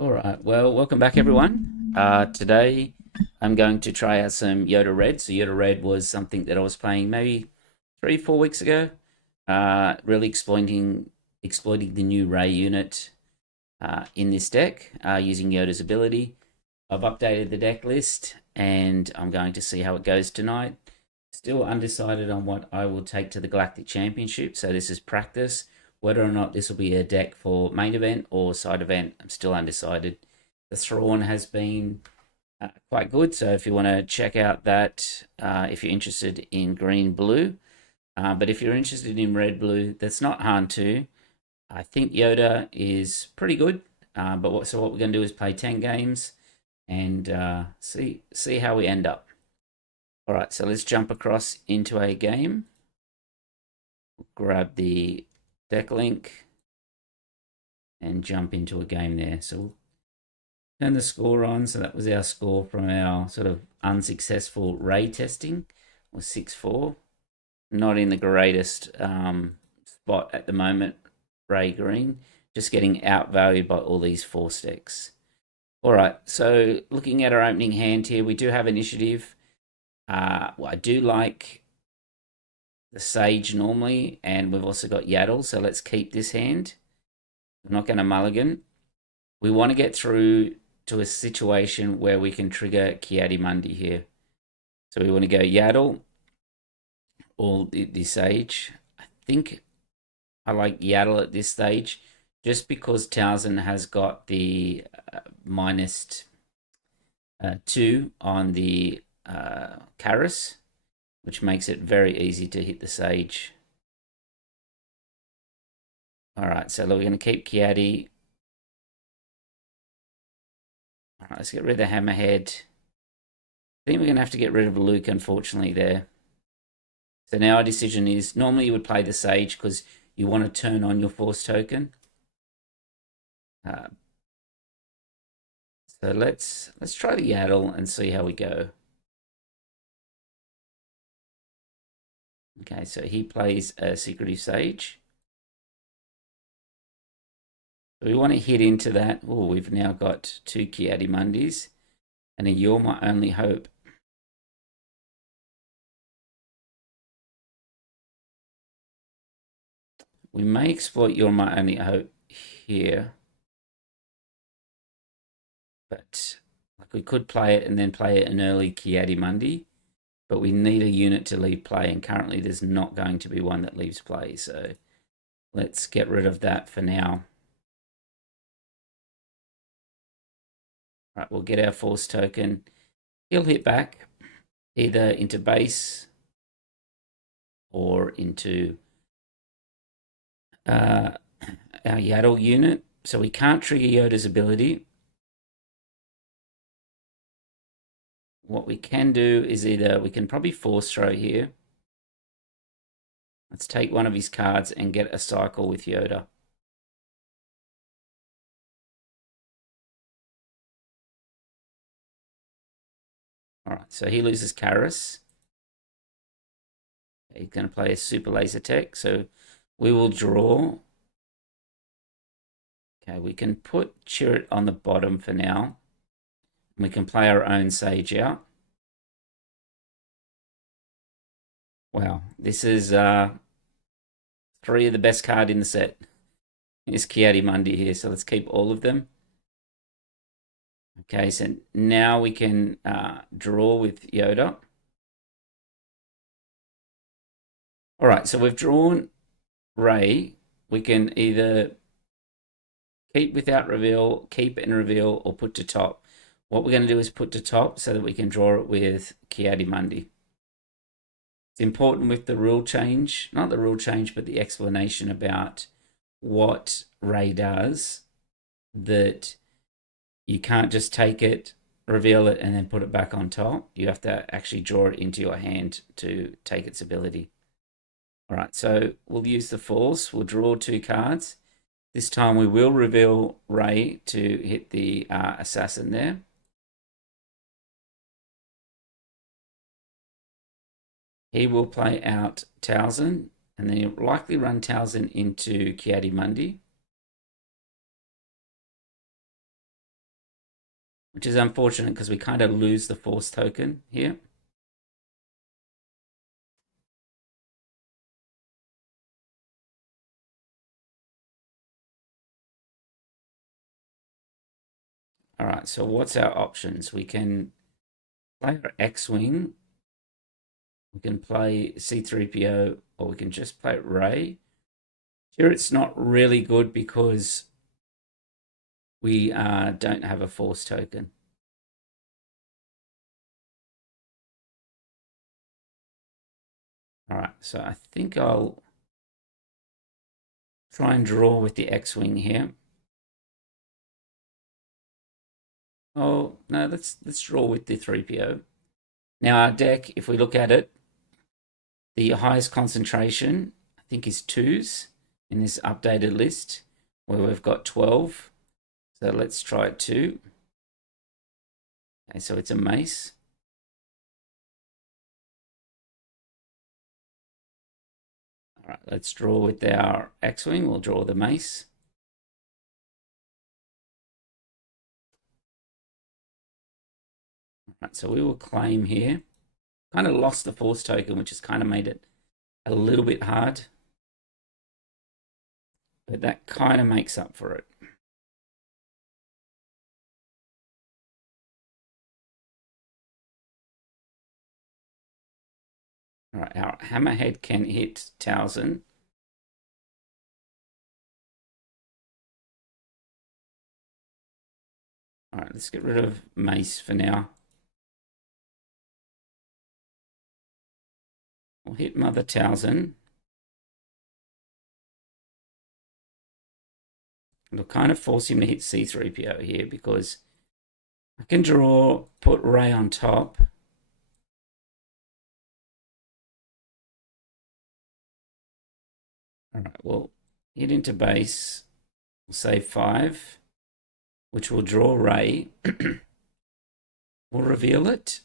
All right. Well, welcome back, everyone. Today, I'm going to try out some Yoda Red. So Yoda Red was something that I was playing maybe 3, 4 weeks ago. Really exploiting the new Ray unit in this deck using Yoda's ability. I've updated the deck list, and I'm going to see how it goes tonight. Still undecided on what I will take to the Galactic Championship. So this is practice. Whether or not this will be a deck for main event or side event, I'm still undecided. The Thrawn has been quite good, so if you want to check out that, if you're interested in green blue, but if you're interested in red blue, that's not Han 2. I think Yoda is pretty good, so what we're going to do is play 10 games and see how we end up. All right, so let's jump across into a game. Grab the deck link and jump into a game there. So we'll turn the score on. So that was our score from our sort of unsuccessful Ray testing, was 6-4. Not in the greatest spot at the moment, Ray Green. Just getting outvalued by all these force decks. All right, so looking at our opening hand here, we do have initiative. I do like the Sage normally, and we've also got Yaddle, so let's keep this hand. We're not going to mulligan. We want to get through to a situation where we can trigger Ki-Adi-Mundi here. So we want to go Yaddle or the Sage. I think I like Yaddle at this stage, just because Townsend has got the minus 2 on the Karis, which makes it very easy to hit the Sage. All right, so we're going to keep Ki-Adi. All right, let's get rid of the Hammerhead. I think we're going to have to get rid of Luke, unfortunately, there. So now our decision is, normally you would play the Sage because you want to turn on your Force token. So let's try the Yaddle and see how we go. Okay, so he plays a Secretive Sage. We want to hit into that. Oh, we've now got 2 Ki-Adi-Mundis and a You're My Only Hope. We may exploit You're My Only Hope here. But like, we could play it and then play an early Ki-Adi-Mundi. But we need a unit to leave play, and currently there's not going to be one that leaves play. So let's get rid of that for now. Right, we'll get our Force token. He'll hit back either into base or into our Yaddle unit. So we can't trigger Yoda's ability. What we can do is either we can probably Force throw here. Let's take one of his cards and get a cycle with Yoda. All right, so he loses Karis. He's going to play a Super Laser Tech, so we will draw. Okay, we can put Chirrut on the bottom for now. We can play our own Sage out. Wow, this is 3 of the best card in the set. Is Ki-Adi-Mundi here, so let's keep all of them. Okay, so now we can draw with Yoda. All right, so we've drawn Ray. We can either keep without reveal, keep and reveal, or put to top. What we're going to do is put to top so that we can draw it with Ki-Adi-Mundi. It's important with the rule change, not the rule change, but the explanation about what Ray does, that you can't just take it, reveal it, and then put it back on top. You have to actually draw it into your hand to take its ability. All right, so we'll use the Force. We'll draw 2 cards. This time we will reveal Ray to hit the assassin there. He will play out Townsend, and then he'll likely run Townsend into Ki-Adi-Mundi. which is unfortunate because we kind of lose the force token here. All right, so what's our options? We can play our X-Wing, we can play C-3PO, or we can just play Rey. Here it's not really good because we don't have a force token. All right, so I think I'll try and draw with the X-Wing here. Oh, no, let's draw with the 3PO. Now our deck, if we look at it, the highest concentration, I think, is 2s in this updated list, where we've got 12. So let's try 2. Okay, so it's a mace. All right, let's draw with our X-Wing. We'll draw the mace. All right, so we will claim here. Kind of lost the force token, which has kind of made it a little bit hard. But that kind of makes up for it. All right, our hammerhead can hit 1,000. All right, let's get rid of mace for now. We'll hit Mother 1,000. It'll kind of force him to hit C-3PO here because I can draw, put Rey on top. All right, we'll hit into base. We'll save 5, which will draw Rey. We'll reveal it.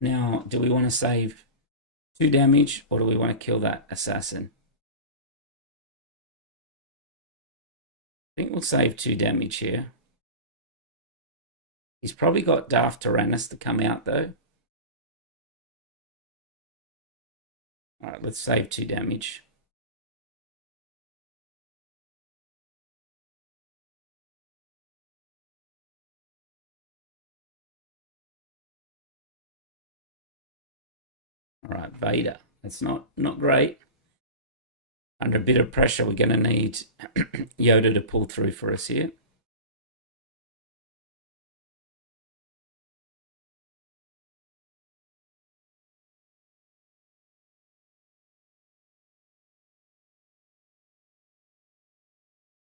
Now, do we want to save 2 damage or do we want to kill that assassin? I think we'll save 2 damage here. He's probably got Darth Tyrannus to come out though. All right, let's save 2 damage. All right, Vader. That's not great. Under a bit of pressure, we're going to need Yoda to pull through for us here.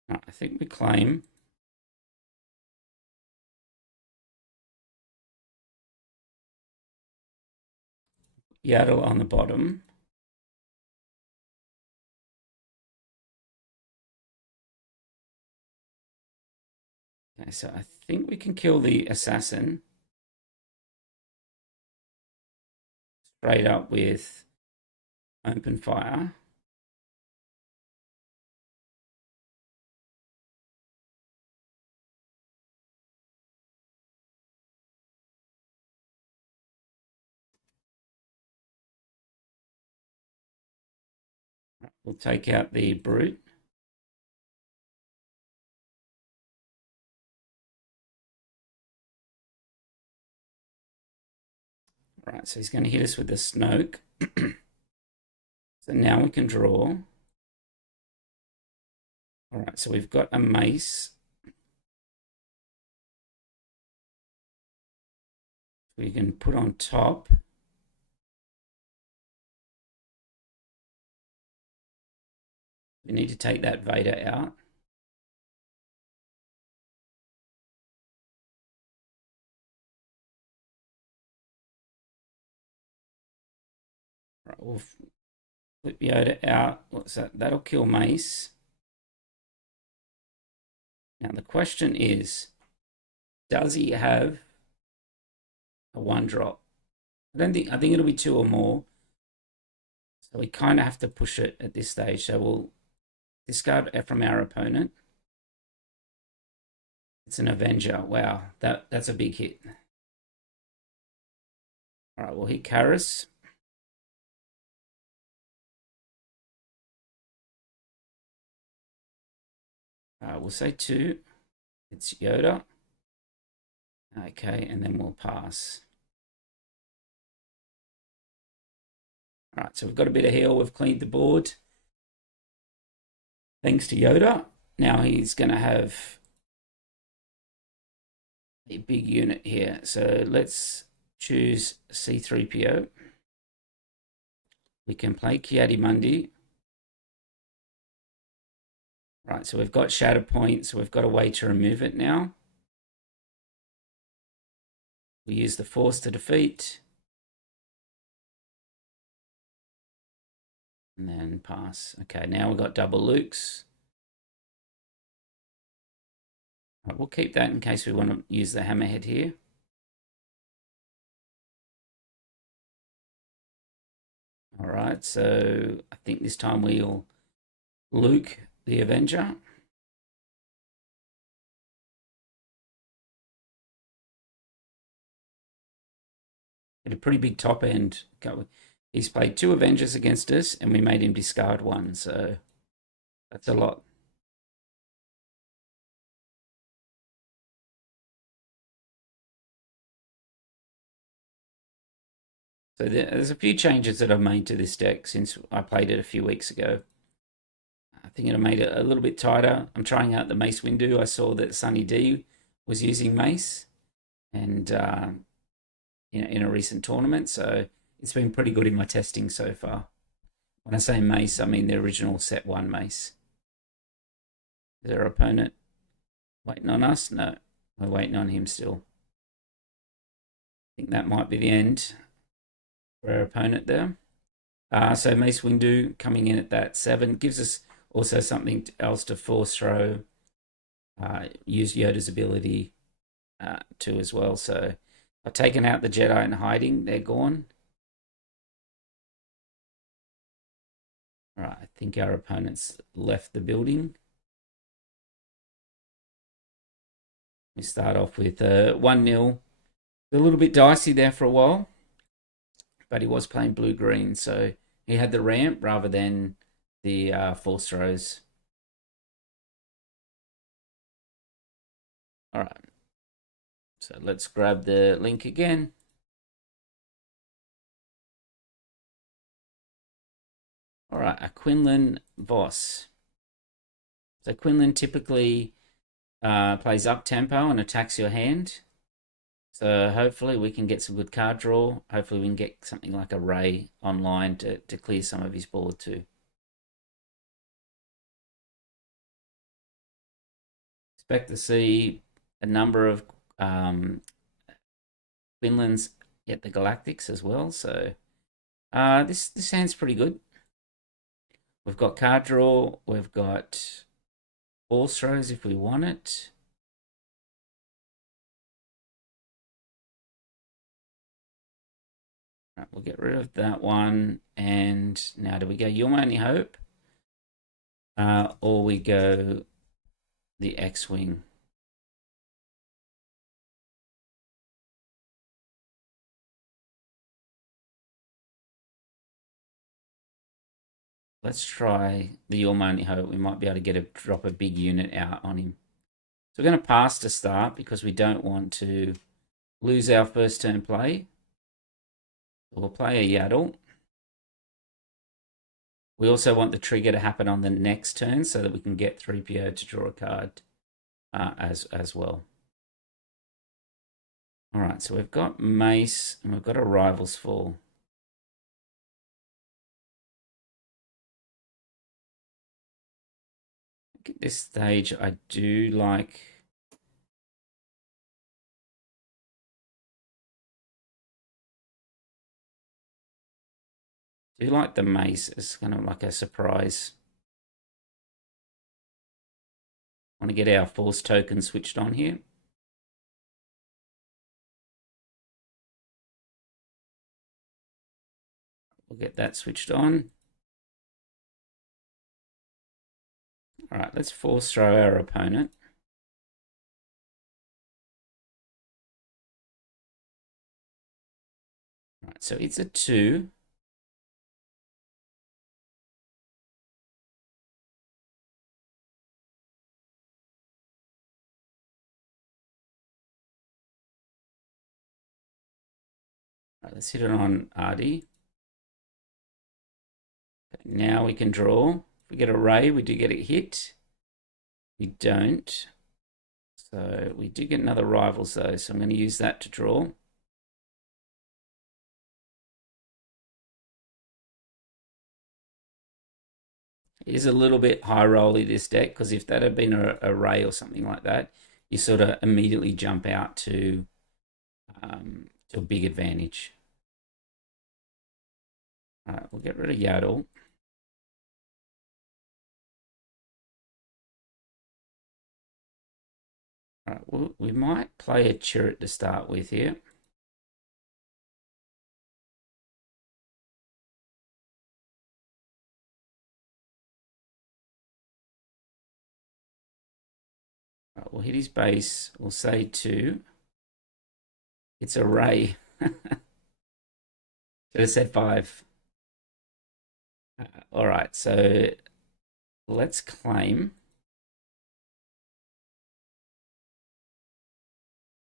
Right, I think we claim. Yaddle on the bottom. Okay, so I think we can kill the assassin straight up with open fire. We'll take out the brute. Right, so he's going to hit us with the Snoke. So now we can draw. All right, so we've got a mace. We can put on top. We need to take that Vader out. Right, we'll flip Yoda out. What's that? That'll kill Mace. Now the question is, does he have a 1-drop? I think it'll be 2 or more. So we kind of have to push it at this stage. So we'll discard from our opponent. It's an Avenger. Wow, that's a big hit. All right, we'll hit Karis. We'll say 2. It's Yoda. Okay, and then we'll pass. All right, so we've got a bit of heal. We've cleaned the board. Thanks to Yoda. Now he's going to have a big unit here. So let's choose C-3PO. We can play Ki-Adi-Mundi. Right, so we've got Shatter Point, so we've got a way to remove it now. We use the Force to defeat. And then pass. Okay, now we've got double Lukes. Right, we'll keep that in case we want to use the Hammerhead here. All right, so I think this time we'll Luke the Avenger. At a pretty big top end. He's played 2 Avengers against us, and we made him discard 1, so that's a lot. So there's a few changes that I've made to this deck since I played it a few weeks ago. I think it made it a little bit tighter. I'm trying out the Mace Windu. I saw that Sunny D was using Mace, and in a recent tournament, so it's been pretty good in my testing so far. When I say Mace, I mean the original set 1 Mace. Is our opponent waiting on us? No, we're waiting on him still. I think that might be the end for our opponent there. So Mace Windu coming in at that 7 gives us also something else to force throw. Use Yoda's ability too as well. So I've taken out the Jedi in hiding. They're gone. All right, I think our opponent's left the building. We start off with 1-0. A little bit dicey there for a while, but he was playing blue-green, so he had the ramp rather than the force throws. All right, so let's grab the link again. All right, a Quinlan Voss. So Quinlan typically plays up tempo and attacks your hand. So hopefully we can get some good card draw. Hopefully we can get something like a Ray online to clear some of his board too. Expect to see a number of Quinlans at the Galactics as well. So this hand's pretty good. We've got card draw. We've got force throws if we want it. Right, we'll get rid of that one. And now do we go You're My Only Hope? Or we go the X-Wing? Let's try the You're My Only Hope. We might be able to drop a big unit out on him. So we're going to pass to start because we don't want to lose our first turn play. We'll play a Yaddle. We also want the trigger to happen on the next turn so that we can get 3PO to draw a card as well. All right, so we've got Mace and we've got a Rival's Fall. At this stage, I do like... the Mace as kind of like a surprise. Want to get our Force token switched on here. We'll get that switched on. All right, let's force throw our opponent. right, so it's a 2. Right, let's hit it on Artie. Okay, now we can draw. If we get a ray, we do get it hit. We don't. So we do get another rivals though, so I'm going to use that to draw. It is a little bit high rolly, this deck, because if that had been a ray or something like that, you sort of immediately jump out to a big advantage. All right, we'll get rid of Yaddle. All right, well, we might play a Chirrut to start with here. All right, we'll hit his base. We'll say 2. It's a ray. Should have said 5. All right, so let's claim.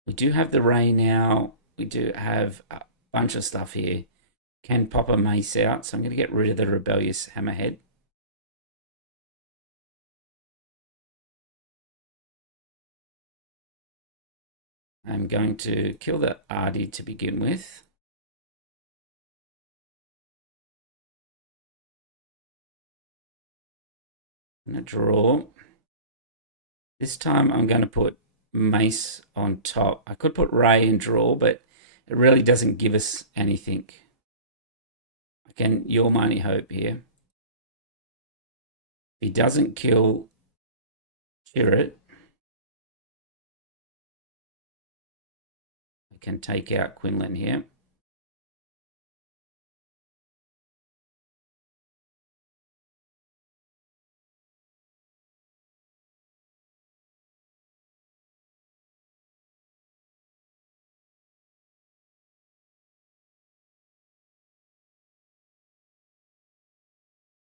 We do have the ray now. We do have a bunch of stuff here. Can pop a mace out, so I'm going to get rid of the rebellious hammerhead. I'm going to kill the Artie to begin with. I'm going to draw. This time I'm going to put mace on top. I could put ray and draw, but it really doesn't give us anything. I can Your Mighty Hope here. If he doesn't kill Chirrut, I can take out Quinlan here.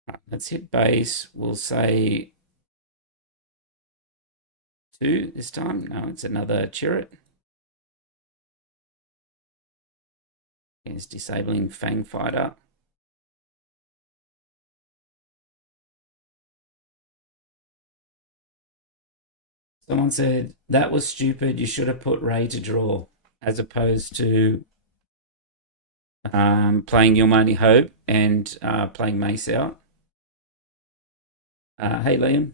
Right, let's hit base. We'll say 2 this time. No, it's another Chirrut. It's disabling Fang Fighter. Someone said, that was stupid. You should have put Ray to draw as opposed to playing Your Mighty Hope and playing Mace out. Hey, Liam.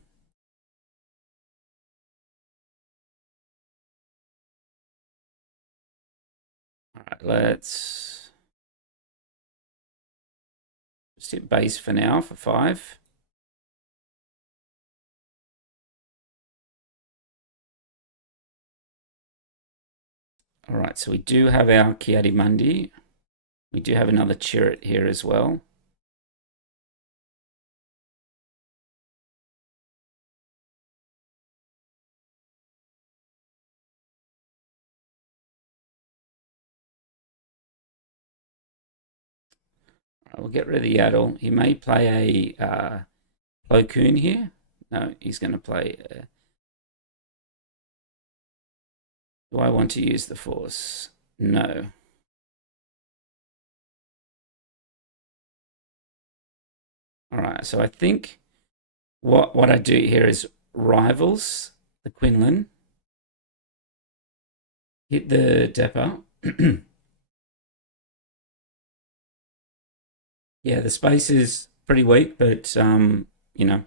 All right, let's just hit base for now for 5. All right, so we do have our Kiadi-Mundi. We do have another Chirrut here as well. All right, we'll get rid of the Yaddle. He may play a Plo Koon here. No, he's going to play... do I want to use the Force? No. All right, so I think what I do here is rivals the Quinlan, hit the Depper. Yeah, the space is pretty weak, but you know,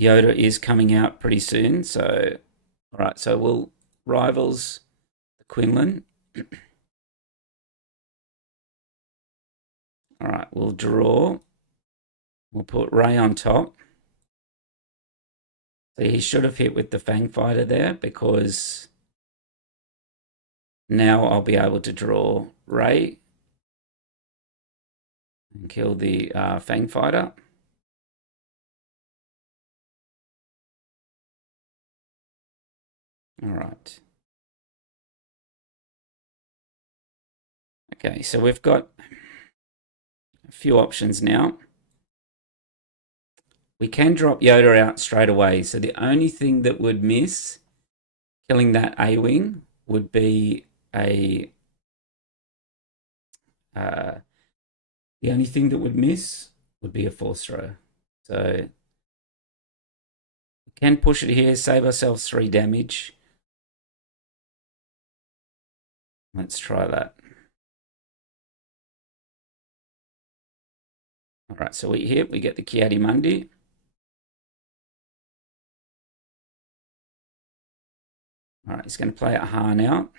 Yoda is coming out pretty soon. So, all right, so we'll rivals the Quinlan. All right, we'll draw. We'll put Ray on top. So he should have hit with the Fang Fighter there because now I'll be able to draw Ray and kill the Fang Fighter. All right. Okay, so we've got a few options now. We can drop Yoda out straight away. So the only thing that would miss killing that A-wing would be a... the only thing that would miss would be a force throw. So we can push it here, save ourselves 3 damage. Let's try that. All right, so we hit, we get the Kiadi Mundi. All right, he's going to play a Han out.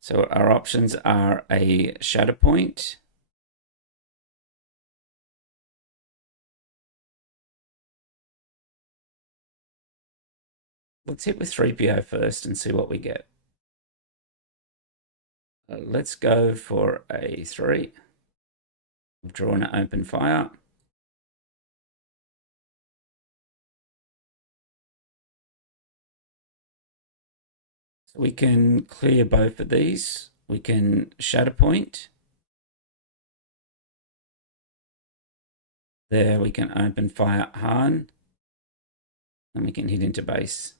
So our options are a Shadow Point, let's hit with 3PO first and see what we get. Let's go for a 3. We've drawn an open fire. So we can clear both of these. We can Shadow Point. There we can open fire Han. And we can hit into base.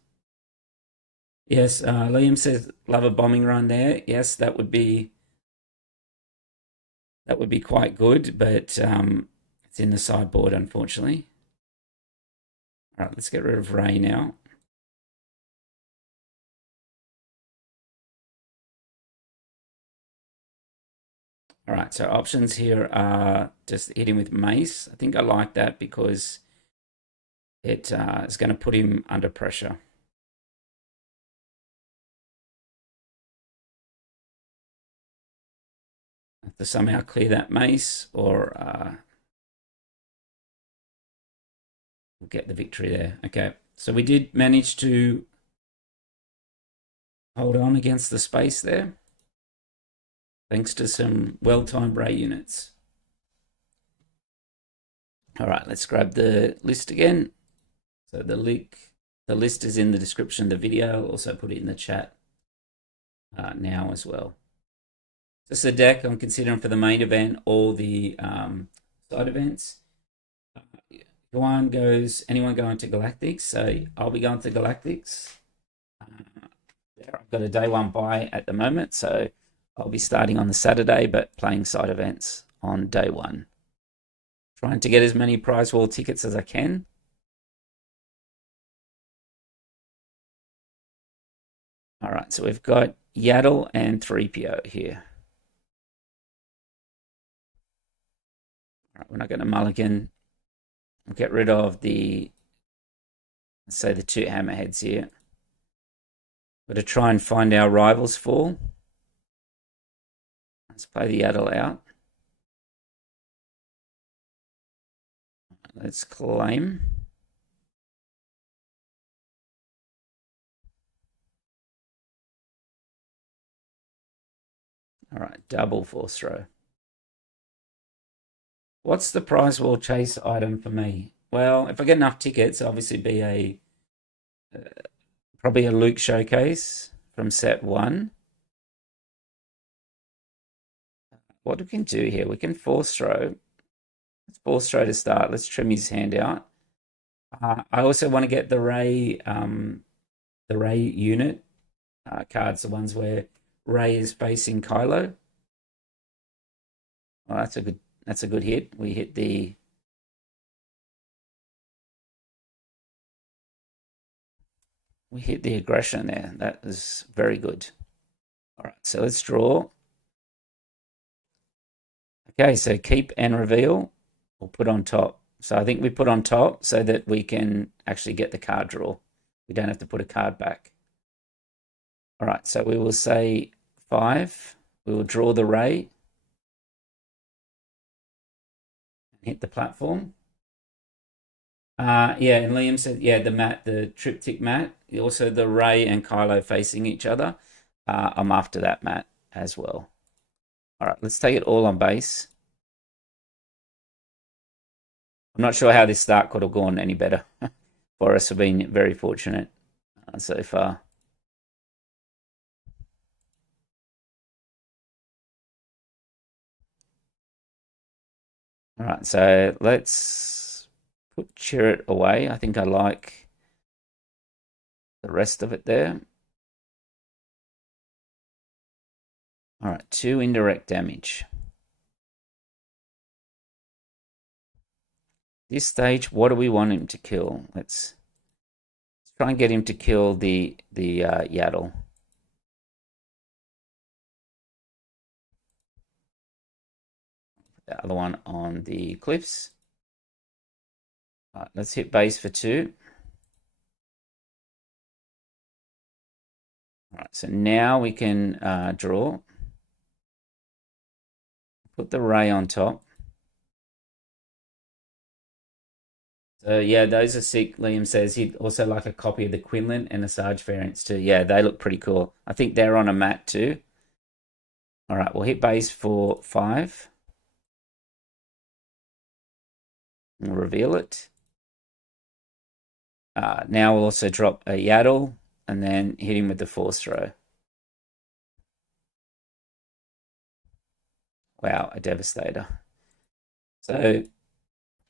Yes, Liam says love a bombing run there. Yes, that would be quite good, but it's in the sideboard, unfortunately. All right, let's get rid of Rey now. All right, so options here are just hitting with Mace. I think I like that because it is going to put him under pressure. I have to somehow clear that Mace, or we'll get the victory there. Okay, so we did manage to hold on against the space there, thanks to some well-timed Rey units. All right, let's grab the list again. So the list is in the description of the video. I'll also put it in the chat now as well. This is a deck I'm considering for the main event or the side events. Anyone going to Galactic? So I'll be going to Galactics. I've got a day 1 buy at the moment, so I'll be starting on the Saturday, but playing side events on day 1. Trying to get as many prize wall tickets as I can. All right, so we've got Yaddle and 3PO here. All right, we're not going to mulligan. We'll get rid of the, let's say, the 2 hammerheads here. We're going to try and find our rivals fall. Let's play the Yaddle out. Let's claim. All right, double force throw. What's the prize wall chase item for me? Well, if I get enough tickets, obviously be a probably a Luke showcase from set 1. What we can do here, we can force throw. Let's force throw to start. Let's trim his hand out. I also want to get the Rey unit cards, the ones where Rey is facing Kylo. Oh, that's a good hit. We hit the aggression there. That is very good. All right, so let's draw. Okay, so keep and reveal or put on top. So I think we put on top so that we can actually get the card draw. We don't have to put a card back. All right, so we will say 5. We will draw the Rey. Hit the platform. Yeah, and Liam said, yeah, the triptych mat. Also the Rey and Kylo facing each other. I'm after that mat as well. All right, let's take it all on base. I'm not sure how this start could have gone any better for us. We've been very fortunate. so far. All right, so let's put Chirrut away. I think I like the rest of it there. All right, 2 indirect damage. This stage, what do we want him to kill? Let's try and get him to kill the Yaddle. The other one on the cliffs. All right, let's hit base for 2. All right, so now we can draw. Put the ray on top. So yeah, those are sick. Liam says he'd also like a copy of the Quinlan and the Sarge variants too. Yeah, they look pretty cool. I think they're on a mat too. All right, we'll hit base for 5. We'll reveal it. Now we'll also drop a Yaddle and then hit him with the Force Throw. Wow, a Devastator. So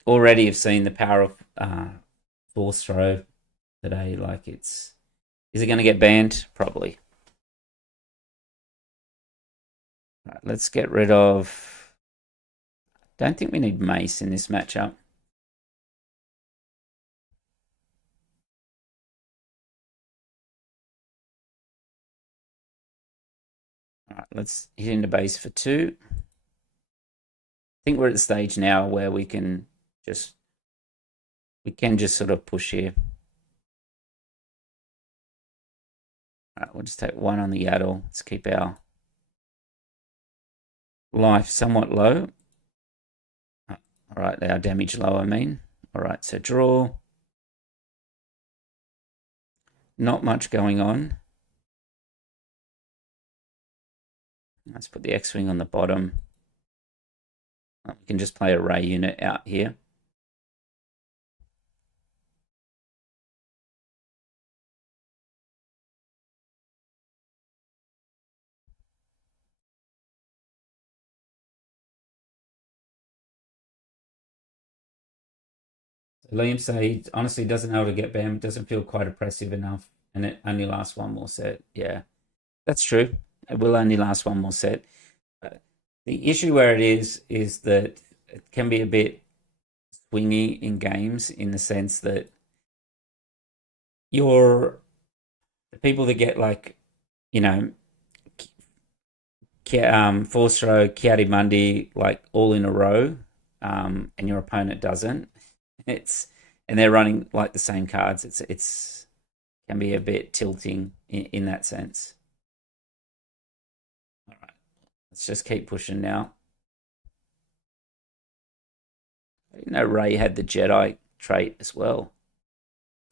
already you've seen the power of Force Throw today. Like is it going to get banned? Probably. All right, let's get rid of. Don't think we need Mace in this matchup. All right, let's hit into base for 2. I think we're at the stage now where we can just sort of push here. All right, we'll just take 1 on the Yaddle. Let's keep our life somewhat low. All right, our damage low, I mean. All right, so draw. Not much going on. Let's put the X-Wing on the bottom. We can just play a ray unit out here. Liam said he honestly doesn't know how to get banned. Doesn't feel quite oppressive enough, and it only lasts 1 more set. Yeah, that's true. It will only last 1 more set. The issue where it is that it can be a bit swingy in games in the sense that you're the people that get like, you know, Force Throw, Kiadi Mundi, like all in a row, and your opponent doesn't. And they're running like the same cards. It's can be a bit tilting in that sense. All right, let's just keep pushing now. I didn't know Ray had the Jedi trait as well.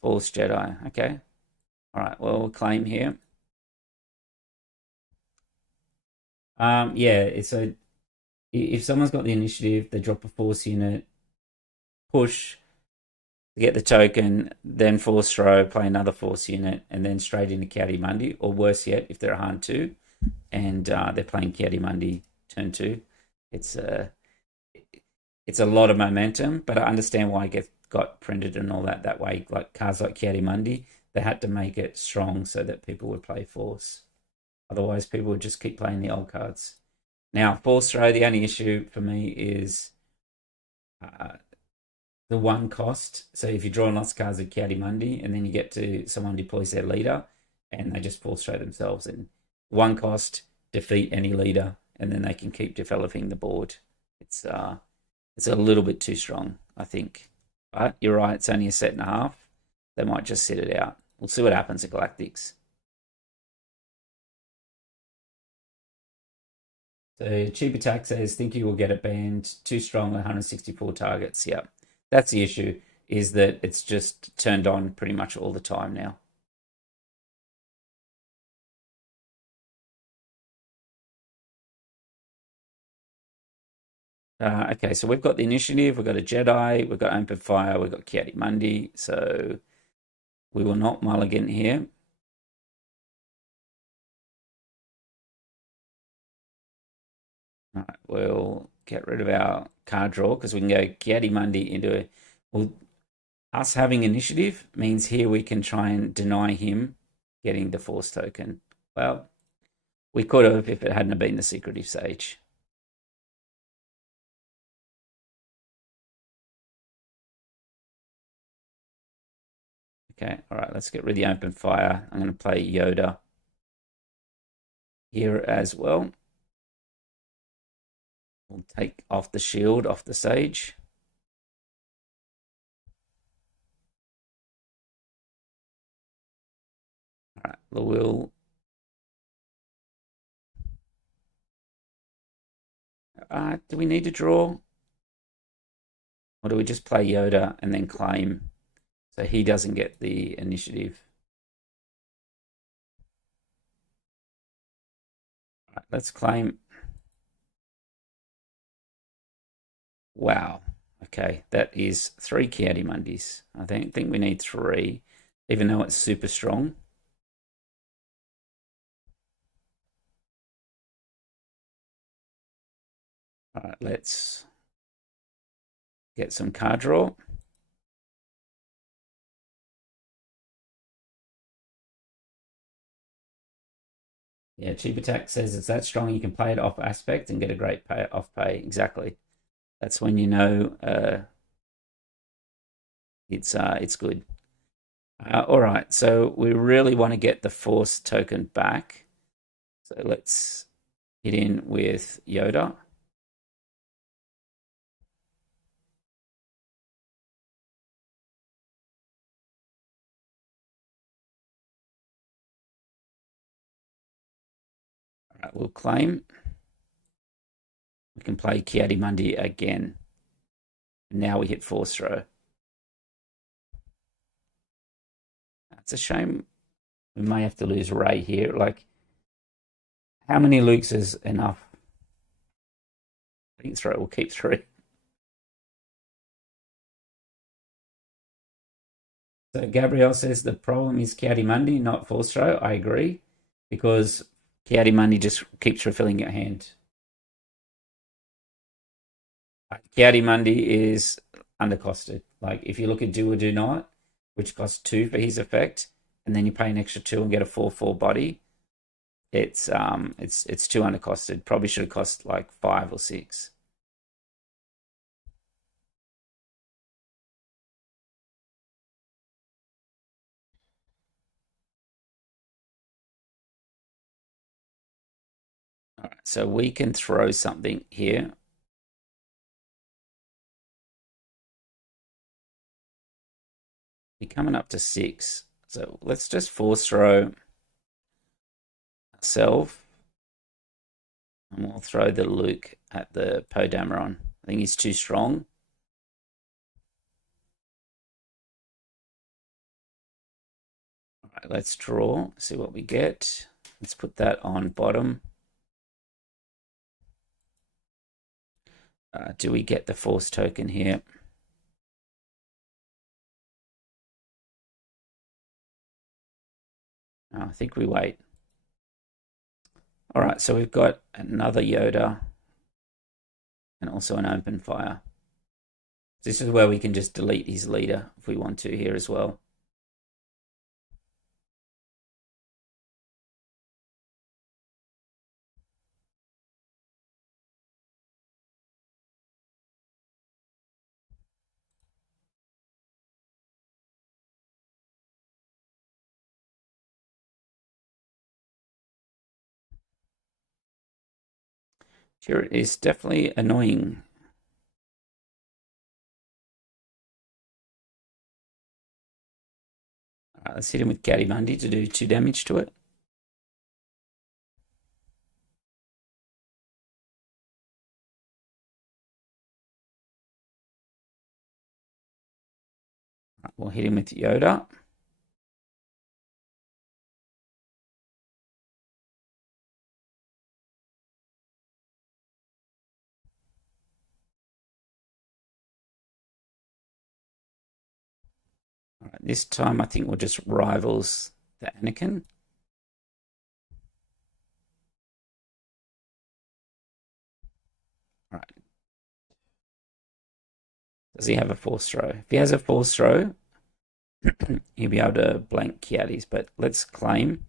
Force Jedi. Okay. All right. Well, we'll claim here. Yeah. So if someone's got the initiative, they drop a Force unit, push to get the token, then Force Throw, play another Force unit, and then straight into Kiadi Mundi, or worse yet, if they're a Han 2 and they're playing Kiadi Mundi turn 2, it's a lot of momentum, but I understand why it got printed and all that way. Like cards like Kiadi Mundi, they had to make it strong so that people would play Force. Otherwise, people would just keep playing the old cards. Now, Force Throw, the only issue for me is the 1 cost. So if you draw lots of cards at Kiadi Mundi and then you get to someone deploys their leader and they just Force Throw themselves, and 1 cost, defeat any leader, and then they can keep developing the board. It's a little bit too strong, I think. But you're right, it's only a set and a half. They might just sit it out. We'll see what happens at Galactics. So Cheap Attack says, think you will get it banned. Too strong, 164 targets. Yeah, that's the issue, is that it's just turned on pretty much all the time now. Okay, so we've got the initiative, we've got a Jedi, we've got Open Fire, we've got Kiadi Mundi, so we will not mulligan here. All right, we'll get rid of our card draw because we can go Kiadi into a. Well, us having initiative means here we can try and deny him getting the force token. Well, we could have if it hadn't been the secretive sage. Okay, all right, let's get rid of the open fire. I'm going to play Yoda here as well. We'll take off the shield off the sage. All right, we'll. Do we need to draw? Or do we just play Yoda and then claim so he doesn't get the initiative? All right, let's claim. Wow. Okay, that is 3 Kiadi. I think we need 3, even though it's super strong. All right, let's get some card draw. Yeah, Cheap Attack says it's that strong you can play it off aspect and get a great pay off pay. Exactly. That's when you know it's good. All right, so we really want to get the force token back. So let's hit in with Yoda. All right, we'll claim. We can play Kiadi again. Now we hit force throw. It's a shame we may have to lose Ray here. Like, how many Lukes is enough? I think throw. We'll keep 3. So Gabrielle says the problem is Kiadi, not force throw. I agree, because Kiadi just keeps refilling your hand. Kiadi is undercosted. Like, if you look at Do or Do Not, which costs 2 for his effect, and then you pay an extra 2 and get a 4/4 body, it's too undercosted. Probably should have cost like 5 or 6. All right, so we can throw something here. We're coming up to 6. So let's just force throw ourselves. And we'll throw the Luke at the Poe Dameron. I think he's too strong. All right, let's draw, see what we get. Let's put that on bottom. Do we get the force token here? I think we wait. All right, so we've got another Yoda and also an open fire. This is where we can just delete his leader if we want to here as well. Sure, it is definitely annoying. All right, let's hit him with Kiadi to do 2 damage to it. Right, we'll hit him with Yoda. All right, this time I think we'll just rivals the Anakin. Does he have a force throw? If he has a force throw, he'll be able to blank Kiadis, but let's claim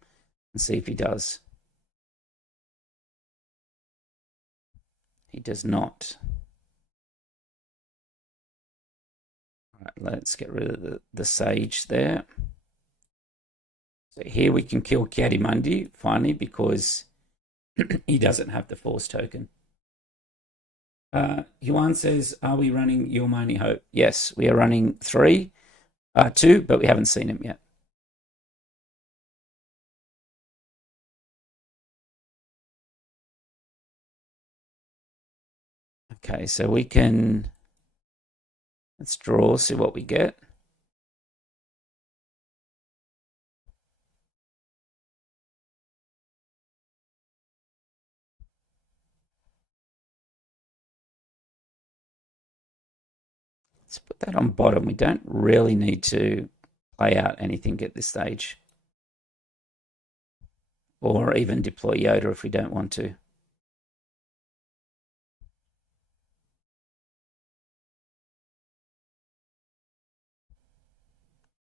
and see if he does. He does not. All right, let's get rid of the Sage there. So here we can kill Kiadimundi finally because he doesn't have the force token. Yuan says, are we running Your Mighty Hope? Yes, we are running 2, but we haven't seen him yet. Okay, so we can, let's draw, see what we get. Let's put that on bottom. We don't really need to play out anything at this stage. Or even deploy Yoda if we don't want to.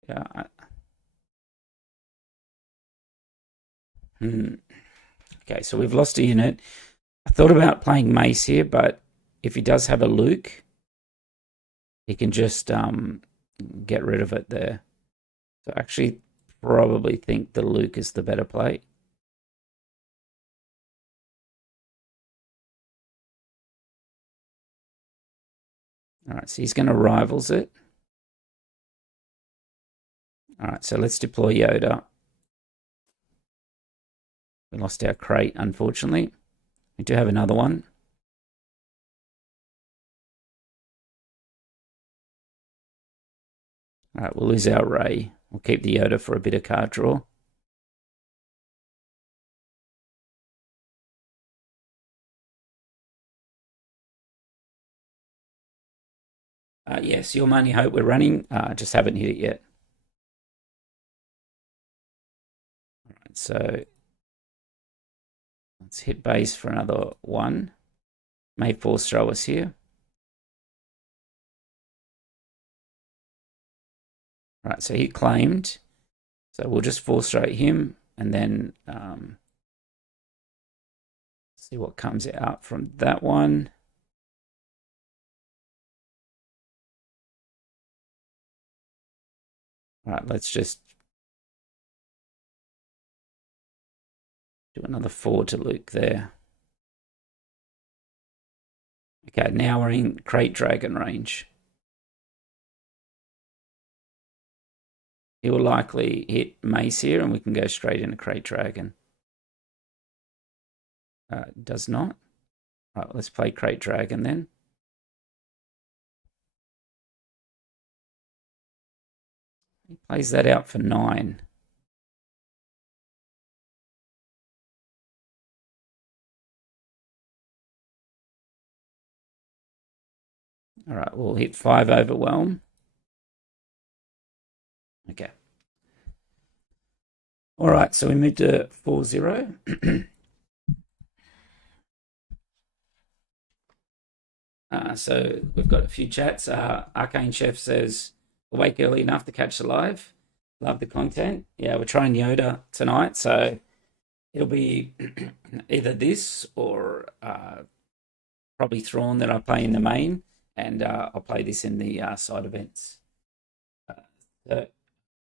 Yeah. Okay, so we've lost a unit. I thought about playing Mace here, but if he does have a Luke, he can just get rid of it there. So I actually probably think the Luke is the better play. All right, so he's going to rivals it. All right, so let's deploy Yoda. We lost our crate, unfortunately. We do have another one. All right, we'll lose our Ray. We'll keep the Yoda for a bit of card draw. Yes, Your Mighty Hope we're running. Just haven't hit it yet. All right, so let's hit base for another 1. May force throw us here. All right, so he claimed. So we'll just force throw him and then see what comes out from that one. All right, let's just do another 4 to Luke there. Okay, now we're in Crate Dragon range. He will likely hit Mace here and we can go straight into Crate Dragon. Does not. All right, let's play Crate Dragon then. He plays that out for 9. All right, we'll hit 5 Overwhelm. Okay. All right, so we move to 4-0. So we've got a few chats. Arcane Chef says, awake early enough to catch the live. Love the content. Yeah, we're trying Yoda tonight, so it'll be either this or probably Thrawn that I play in the main, and I'll play this in the side events. So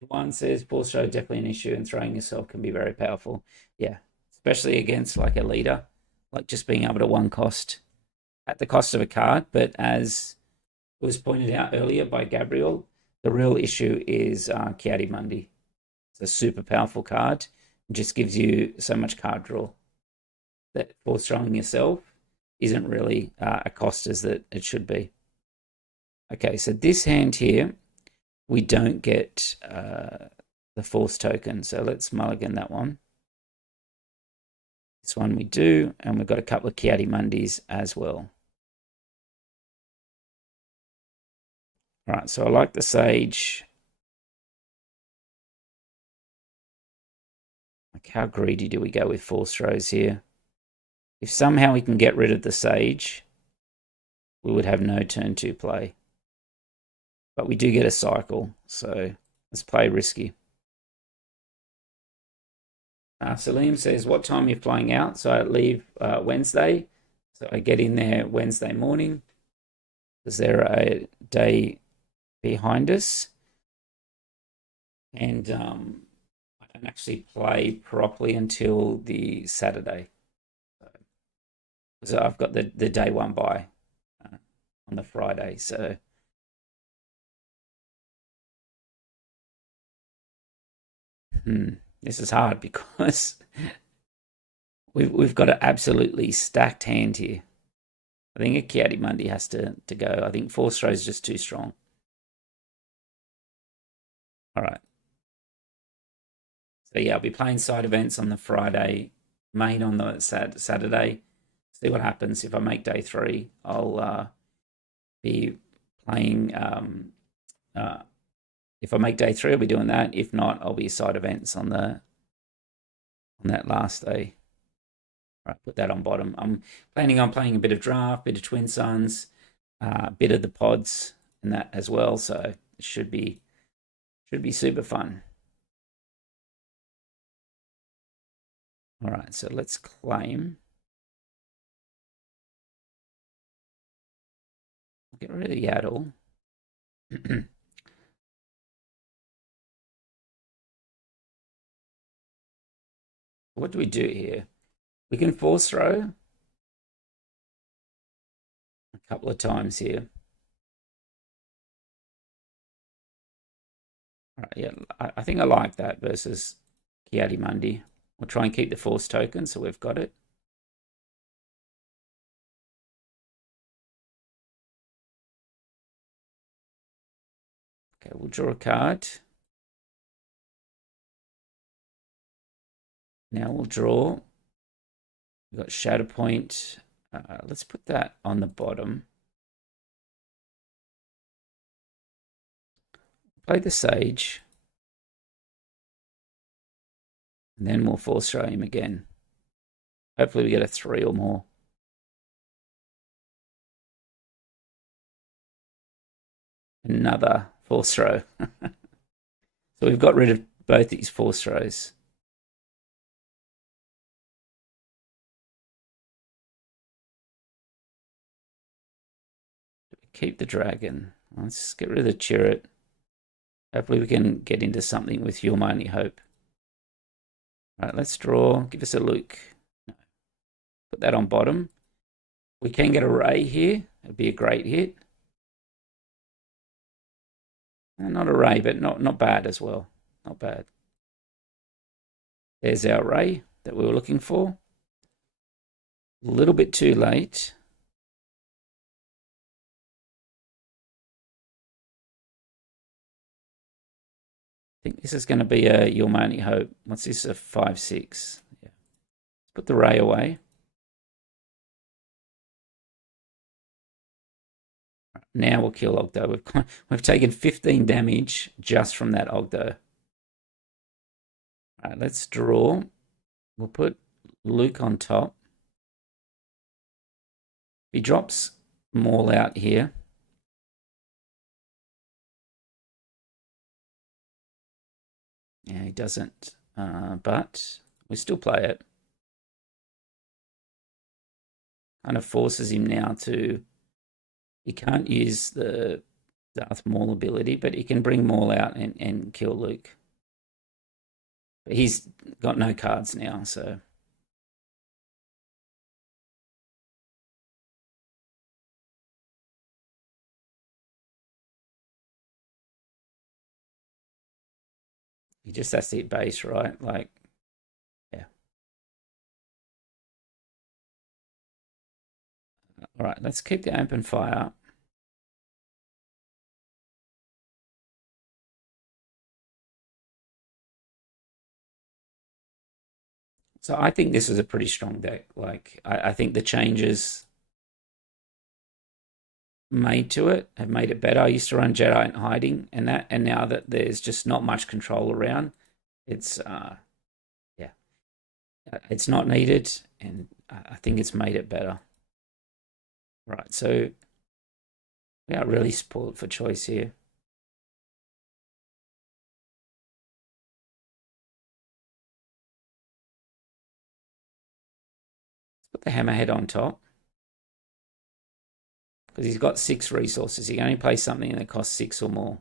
one says, force throw definitely an issue, and throwing yourself can be very powerful. Yeah, especially against like a leader, like just being able to one cost at the cost of a card. But as was pointed out earlier by Gabriel, the real issue is Kiadimundi. It's a super powerful card. It just gives you so much card draw that force throwing yourself isn't really a cost as that it should be. Okay, so this hand here, we don't get the force token. So let's mulligan that one. This one we do, and we've got a couple of Kiadimundis as well. All right, so I like the Sage. Like, how greedy do we go with force throws here? If somehow we can get rid of the Sage, we would have no turn 2 play. but we do get a cycle, so let's play risky. Salim says, what time are you flying out? So I leave Wednesday. So I get in there Wednesday morning. Is there a day behind us? And I don't actually play properly until the Saturday. So I've got the day one by on the Friday. So this is hard because we've got an absolutely stacked hand here. I think a Kiadi has to go. I think Force Throw is just too strong. All right. So yeah, I'll be playing side events on the Friday, main on the Saturday. See what happens. If I make day 3, I'll be playing. If I make day 3, I'll be doing that. If not, I'll be side events on that last day. All right, put that on bottom. I'm planning on playing a bit of draft, bit of Twin Suns, a bit of the pods, and that as well. So it should be super fun. All right, so let's claim. Get rid of the Yaddle. What do we do here? We can Force Throw a couple of times here. All right, yeah, I think I like that versus Kiadi. We'll try and keep the Force token, so we've got it. Okay, we'll draw a card. Now we'll draw. We've got Shadow Point. Let's put that on the bottom. Play the Sage. And then we'll Force Throw him again. Hopefully we get a 3 or more. Another Force Throw. So we've got rid of both these Force Throws. Keep the dragon. Let's get rid of the Chirrut. Hopefully we can get into something with You're My Only Hope. All right, let's draw. Give us a look. No. Put that on bottom. We can get a Ray here. It'd be a great hit. Not a Ray, but not bad as well. Not bad. There's our Ray that we were looking for. A little bit too late. I think this is going to be a You're My Only Hope. What's this? A 5/6. Yeah. Let's put the Ray away. Now we'll kill Ogdo. We've taken 15 damage just from that Ogdo. All right, let's draw. We'll put Luke on top. He drops Maul out here. Yeah, he doesn't, but we still play it. Kind of forces him now to... He can't use the Darth Maul ability, but he can bring Maul out and kill Luke. But he's got no cards now, so... He just has to hit base, right? Like, yeah. All right, let's keep the open fire. So I think this is a pretty strong deck. Like, I think the changes made to it have made it better. I used to run Jedi in hiding and now that there's just not much control around, it's yeah, it's not needed, and I think it's made it better. Right, so we are really spoiled for choice here. Put the hammerhead on top. Because he's got 6 resources. He can only play something that costs 6 or more.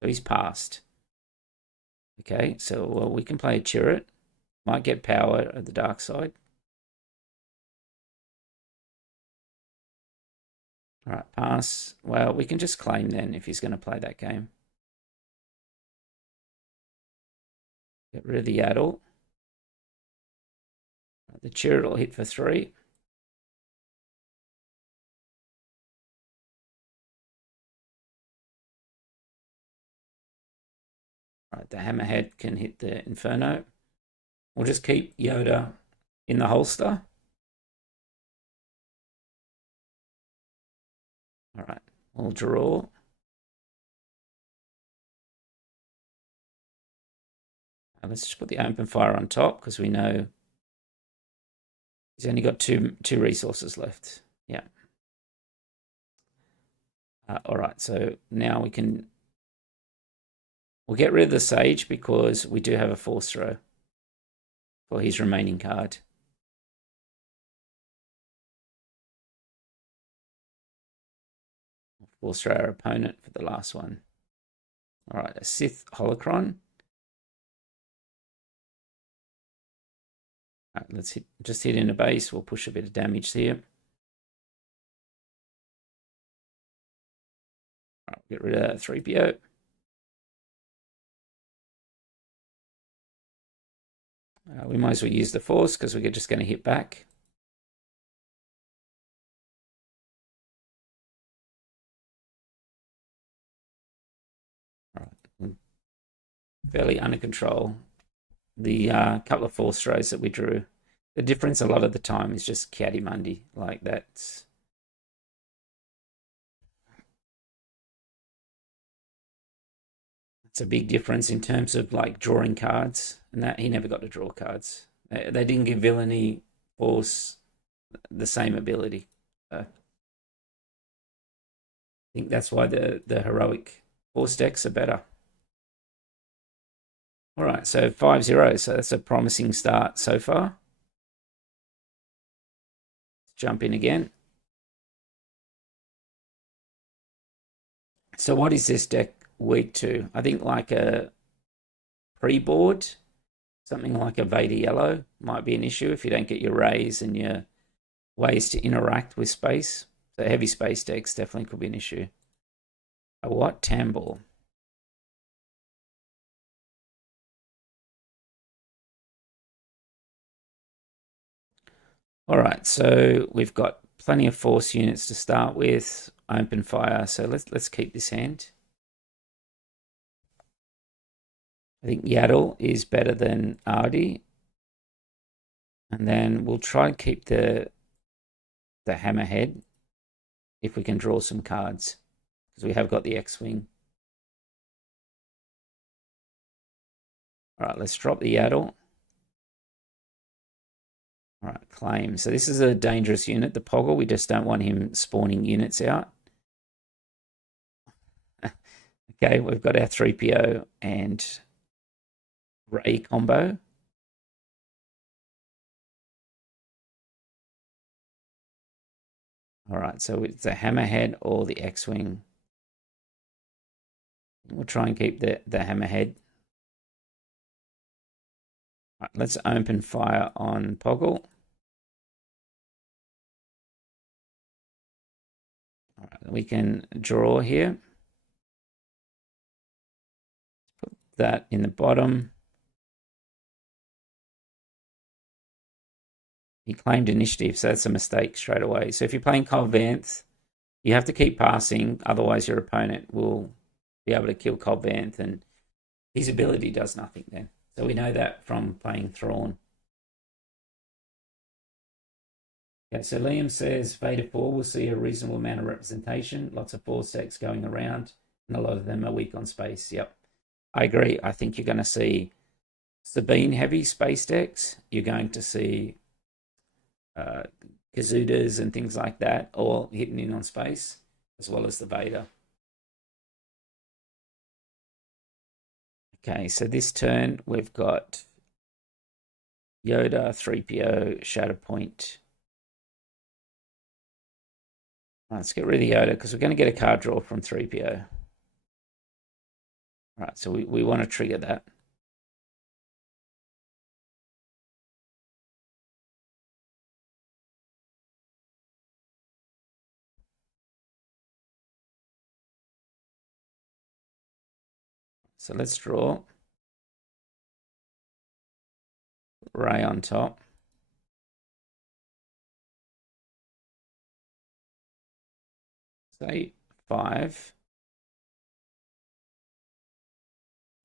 So he's passed. Okay, so well, we can play a Chirrut. Might get power at the dark side. All right, pass. Well, we can just claim then if he's going to play that game. Get rid of the Yaddle. The Chirrut will hit for 3. All right, the Hammerhead can hit the Inferno. We'll just keep Yoda in the holster. All right, we'll draw. Let's just put the open fire on top because we know he's only got two resources left. Yeah. All right, so now we'll get rid of the Sage because we do have a Force Throw for his remaining card. Force Throw our opponent for the last one. All right, a Sith Holocron. All right, let's just hit in a base. We'll push a bit of damage here. All right, get rid of that 3PO. We might as well use the Force because we're just going to hit back. All right. Fairly under control. The couple of Force throws that we drew, the difference a lot of the time is just Kiadi Mundi. Like that's a big difference in terms of like drawing cards, and that he never got to draw cards. They didn't give Villainy Force the same ability. I think that's why the heroic Force decks are better. All right, so 5-0. So that's a promising start so far. Let's jump in again. So what is this deck weak to? I think like a pre-board, something like a Vader Yellow might be an issue if you don't get your rays and your ways to interact with space. So heavy space decks definitely could be an issue. A what? Tambor. All right, so we've got plenty of Force units to start with. Open fire, so let's keep this hand. I think Yaddle is better than Ardy. And then we'll try and keep the Hammerhead if we can draw some cards. Because we have got the X-Wing. All right, let's drop the Yaddle. All right, claim. So this is a dangerous unit, the Poggle. We just don't want him spawning units out. Okay, we've got our 3PO and Ray combo. All right, so it's the Hammerhead or the X-Wing. We'll try and keep the Hammerhead. All right, let's open fire on Poggle. All right, we can draw here. Put that in the bottom. He claimed initiative, so that's a mistake straight away. So if you're playing Cobb Vanth, you have to keep passing, otherwise your opponent will be able to kill Cobb Vanth, and his ability does nothing then. So we know that from playing Thrawn. Okay, so Liam says Vader 4 will see a reasonable amount of representation, lots of Force decks going around, and a lot of them are weak on space. Yep, I agree. I think you're going to see Sabine heavy space decks. You're going to see Kazudas and things like that, all hitting in on space, as well as the Vader. Okay, so this turn we've got Yoda, 3PO, Shatterpoint, Let's get rid of the Yoda because we're going to get a card draw from 3PO. All right, so we want to trigger that. So let's draw. Ray on top. Say 5.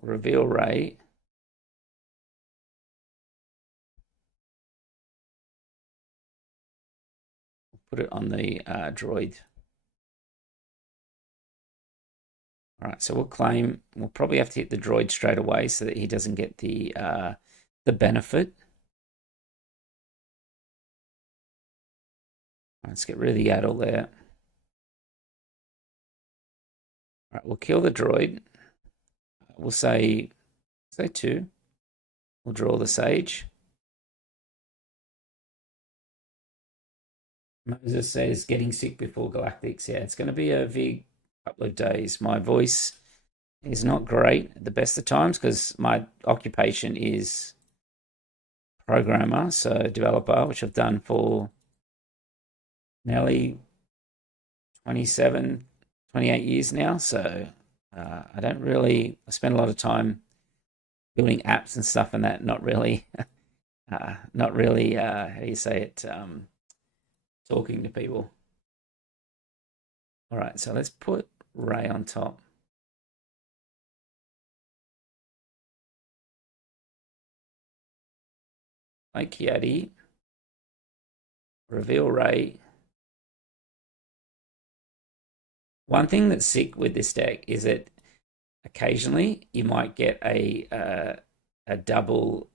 Reveal Ray. Put it on the droid. All right, so we'll claim. We'll probably have to hit the droid straight away so that he doesn't get the benefit. Let's get rid of the Yaddle there. All right, we'll kill the droid. We'll say 2. We'll draw the Sage. Moses says getting sick before Galactics. Yeah, it's going to be a big couple of days. My voice is not great at the best of times because my occupation is programmer, so developer, which I've done for nearly 27, 28 years now. So I spend a lot of time building apps and stuff and that, not really, how do you say it, talking to people. All right, so let's put Ray on top. Like Yeti. Reveal Ray. One thing that's sick with this deck is that occasionally you might get a double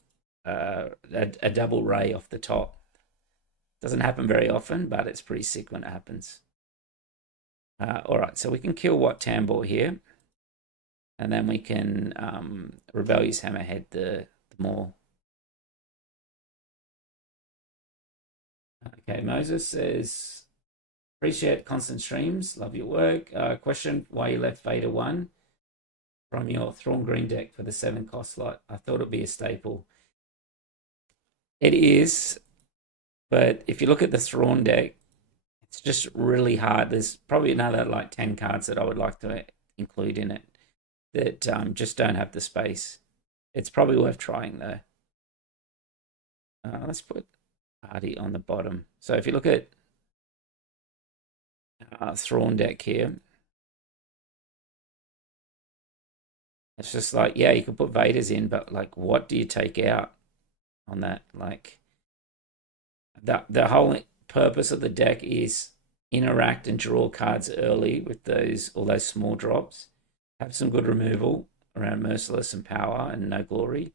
a double Ray off the top. Doesn't happen very often, but it's pretty sick when it happens. All right, so we can kill Wat Tambor here, and then we can Rebellious Hammerhead the more. Okay, Moses says, appreciate constant streams, love your work. Question, why you left Vader 1 from your Thrawn Green deck for the 7 cost slot? I thought it'd be a staple. It is, but if you look at the Thrawn deck, it's just really hard. There's probably another like 10 cards that I would like to include in it that just don't have the space. It's probably worth trying though. Let's put Artie on the bottom. So if you look at Thrawn deck here, it's just like, yeah, you could put Vaders in, but like, what do you take out on that? Like, the whole purpose of the deck is interact and draw cards early with all those small drops. Have some good removal around Merciless and Power and No Glory.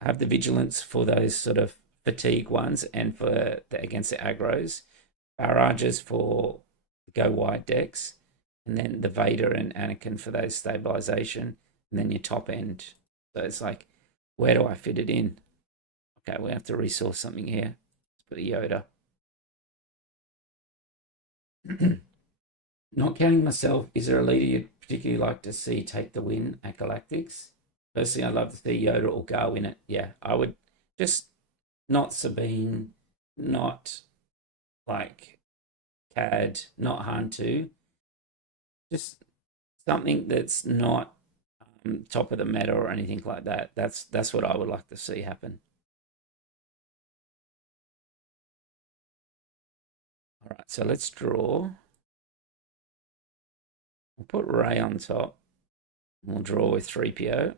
Have the Vigilance for those sort of fatigue ones and for against the aggros. Barrages for the go wide decks, and then the Vader and Anakin for those stabilization, and then your top end. So it's like, where do I fit it in? Okay, we have to resource something here. Let's put a Yoda. Not counting myself, is there a leader you'd particularly like to see take the win at Galactics? Personally, I'd love to see Yoda or Gar win it. Yeah, I would. Just not Sabine, not like Cad, not Hantu. Just something that's not top of the meta or anything like that. That's what I would like to see happen. All right, so let's draw. We'll put Ray on top. We'll draw with 3PO.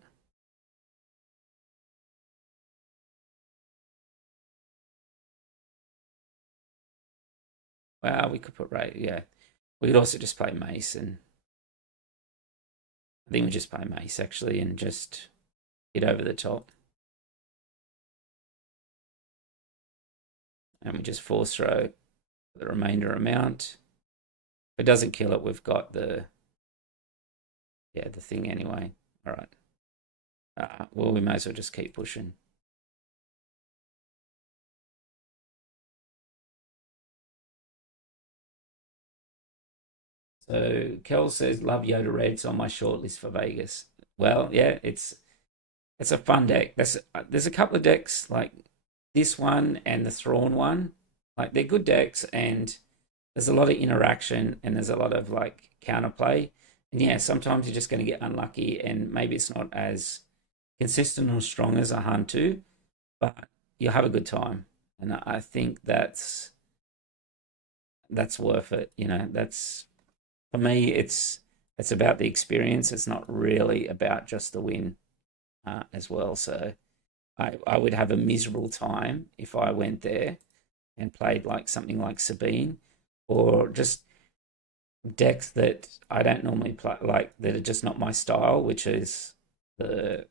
Well, we could put Ray, yeah. We could also just play Mace, and I think we just play Mace actually and just hit over the top. And we just force throw the remainder amount. If it doesn't kill it, we've got the thing anyway. All right. Well, we may as well just keep pushing. So Kel says, love Yoda Red. It's on my shortlist for Vegas. Well, yeah, it's a fun deck. There's a couple of decks like this one and the Thrawn one. Like they're good decks, and there's a lot of interaction and there's a lot of like counterplay. And yeah, sometimes you're just going to get unlucky, and maybe it's not as consistent or strong as a Hantu, but you'll have a good time. And I think that's worth it. That's for me. It's about the experience. It's not really about just the win as well. So I would have a miserable time if I went there and played like something like Sabine, or just decks that I don't normally play, like that are just not my style, which is the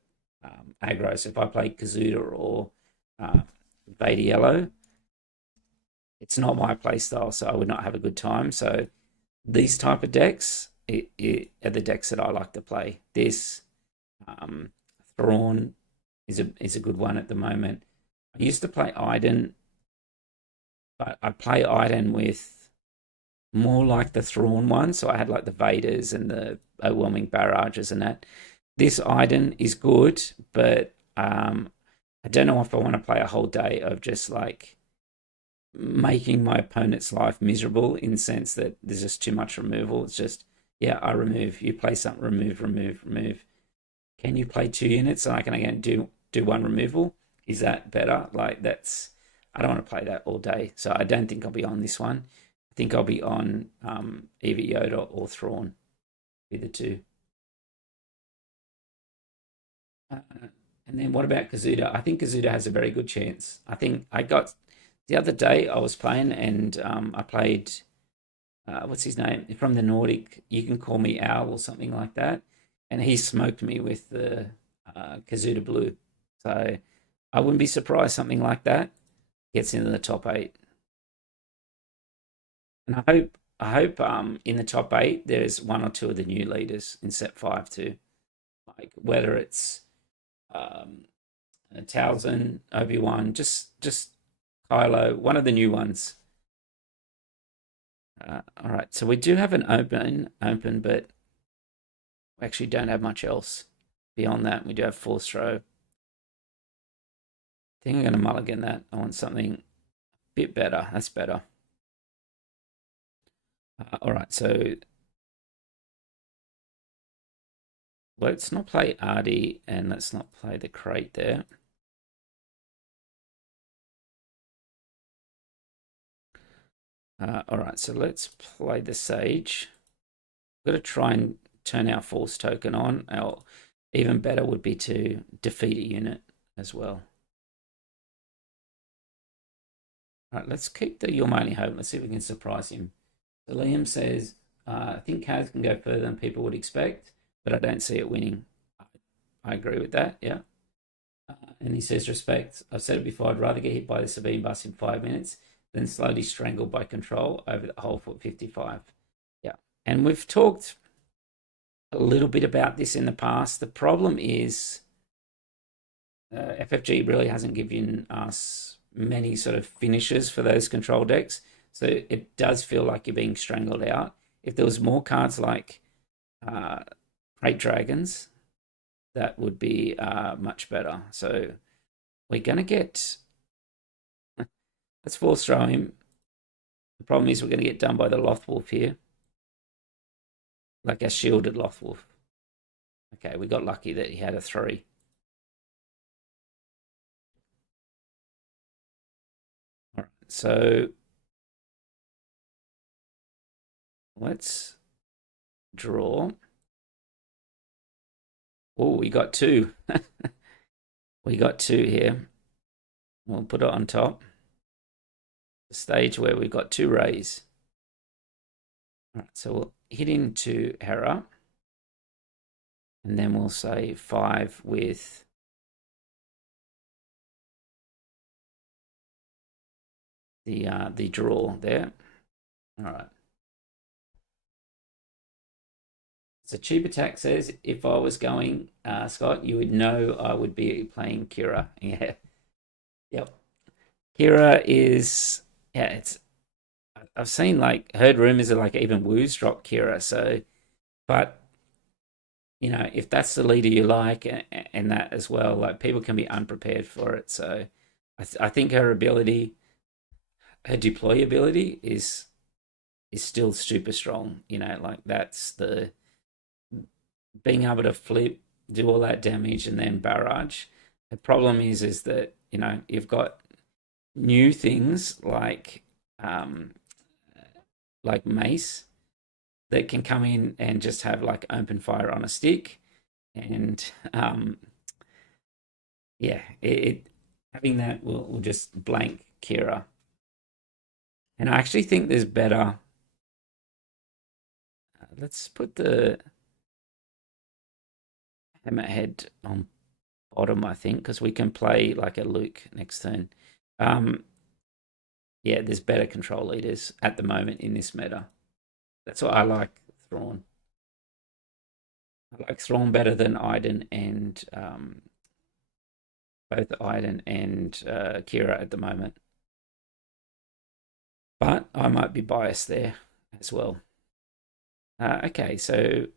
aggro. So if I play Kazuda or Vader Yellow, it's not my play style, so I would not have a good time. So these type of decks are the decks that I like to play. This Thrawn is a good one at the moment. I used to play Iden, but I play Iden with more like the Thrawn one. So I had like the Vaders and the overwhelming barrages and that. This Iden is good, but I don't know if I want to play a whole day of just like making my opponent's life miserable, in the sense that there's just too much removal. It's just, yeah, I remove. You play something, remove, remove, remove. Can you play 2 units and I can again do one removal? Is that better? Like I don't want to play that all day. So I don't think I'll be on this one. I think I'll be on either Yoda or Thrawn, either two. And then what about Kazuda? I think Kazuda has a very good chance. I think I got the other day I was playing, and I played what's his name from the Nordic. You can call me Owl or something like that, and he smoked me with the Kazuda Blue. So I wouldn't be surprised something like that gets into the top 8. And I hope in the top 8 there's one or two of the new leaders in set 5 too, like whether it's Towson, Obi-Wan, just Kylo, one of the new ones. All right, so we do have an open, but we actually don't have much else beyond that. We do have Force Throw. I think I'm going to mulligan that. I want something a bit better. That's better. All right, so let's not play Artie, and let's not play the crate there. All right, so let's play the Sage. We've got to try and turn our Force token on. Our even better would be to defeat a unit as well. All right, let's keep the You're My Only Hope. Let's see if we can surprise him. So Liam says, I think Kaz can go further than people would expect, but I don't see it winning. I agree with that, yeah. And he says, respect. I've said it before, I'd rather get hit by the Sabine bus in 5 minutes than slowly strangled by control over the whole foot 55. Yeah. And we've talked a little bit about this in the past. The problem is FFG really hasn't given us many sort of finishes for those control decks. So it does feel like you're being strangled out. If there was more cards like Crate Dragons, that would be much better. So we're going to get... Let's Force Throw him. The problem is we're going to get done by the Lothwolf here. Like a shielded Lothwolf. Okay, we got lucky that he had a 3. All right, so let's draw. Oh, we got 2. We got 2 here. We'll put it on top. The stage where we've got 2 rays. All right, so we'll hit into Hera. And then we'll say 5 with the draw there. All right. So Cheap Attack says, if I was going, Scott, you would know I would be playing Kira. Yeah. Yep. Kira is, yeah, it's, I've seen like heard rumors of like even Wu's drop Kira. So, but if that's the leader you like and that as well, like people can be unprepared for it. So, I think her ability, her deployability is still super strong. Like that's the being able to flip, do all that damage, and then barrage. The problem is that you've got new things um, like mace that can come in and just have like open fire on a stick, and yeah, it having that will just blank Kira. And I actually think there's better. Let's put the hammerhead on bottom, I think, because we can play like a Luke next turn. Um, yeah, there's better control leaders at the moment in this meta. That's why I like Thrawn. I like Thrawn better than Iden and both Iden and Kira at the moment. But I might be biased there as well. Okay, so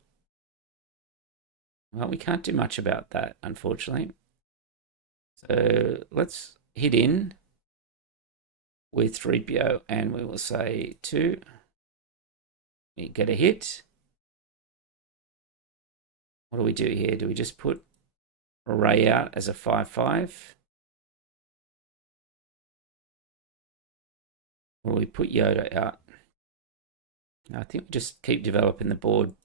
well, we can't do much about that, unfortunately. So let's hit in with 3PO and we will say 2. We get a hit. What do we do here? Do we just put Array out as a 5/5? Or do we put Yoda out? I think we just keep developing the board.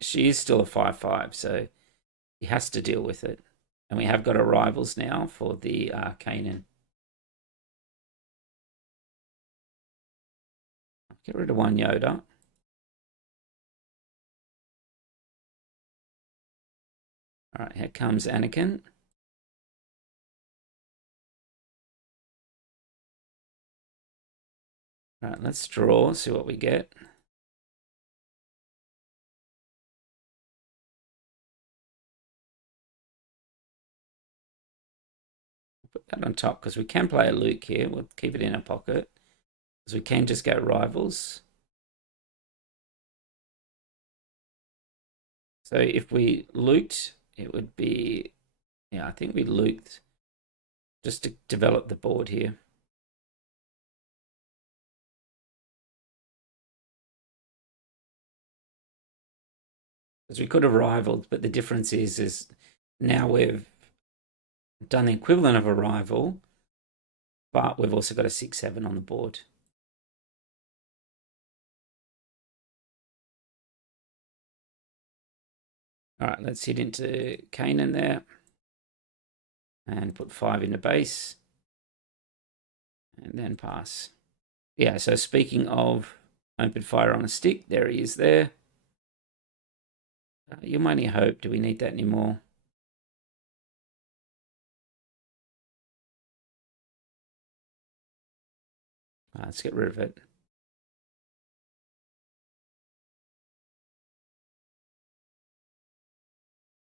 She is still a 5/5, so he has to deal with it. And we have got arrivals now for the Kanan. Get rid of one Yoda. All right, here comes Anakin. All right, let's draw, see what we get. Put that on top because we can play a Luke here. We'll keep it in our pocket because we can just go rivals. So if we loot, it would be, yeah, I think we loot just to develop the board here. Because we could have rivaled, but the difference is now we've done the equivalent of a rival, but we've also got a 6/7 on the board. All right, let's hit into Kanan there and put 5 into base and then pass. Yeah, so speaking of open fire on a stick, there he is there. You mighty hope. Do we need that anymore? Let's get rid of it.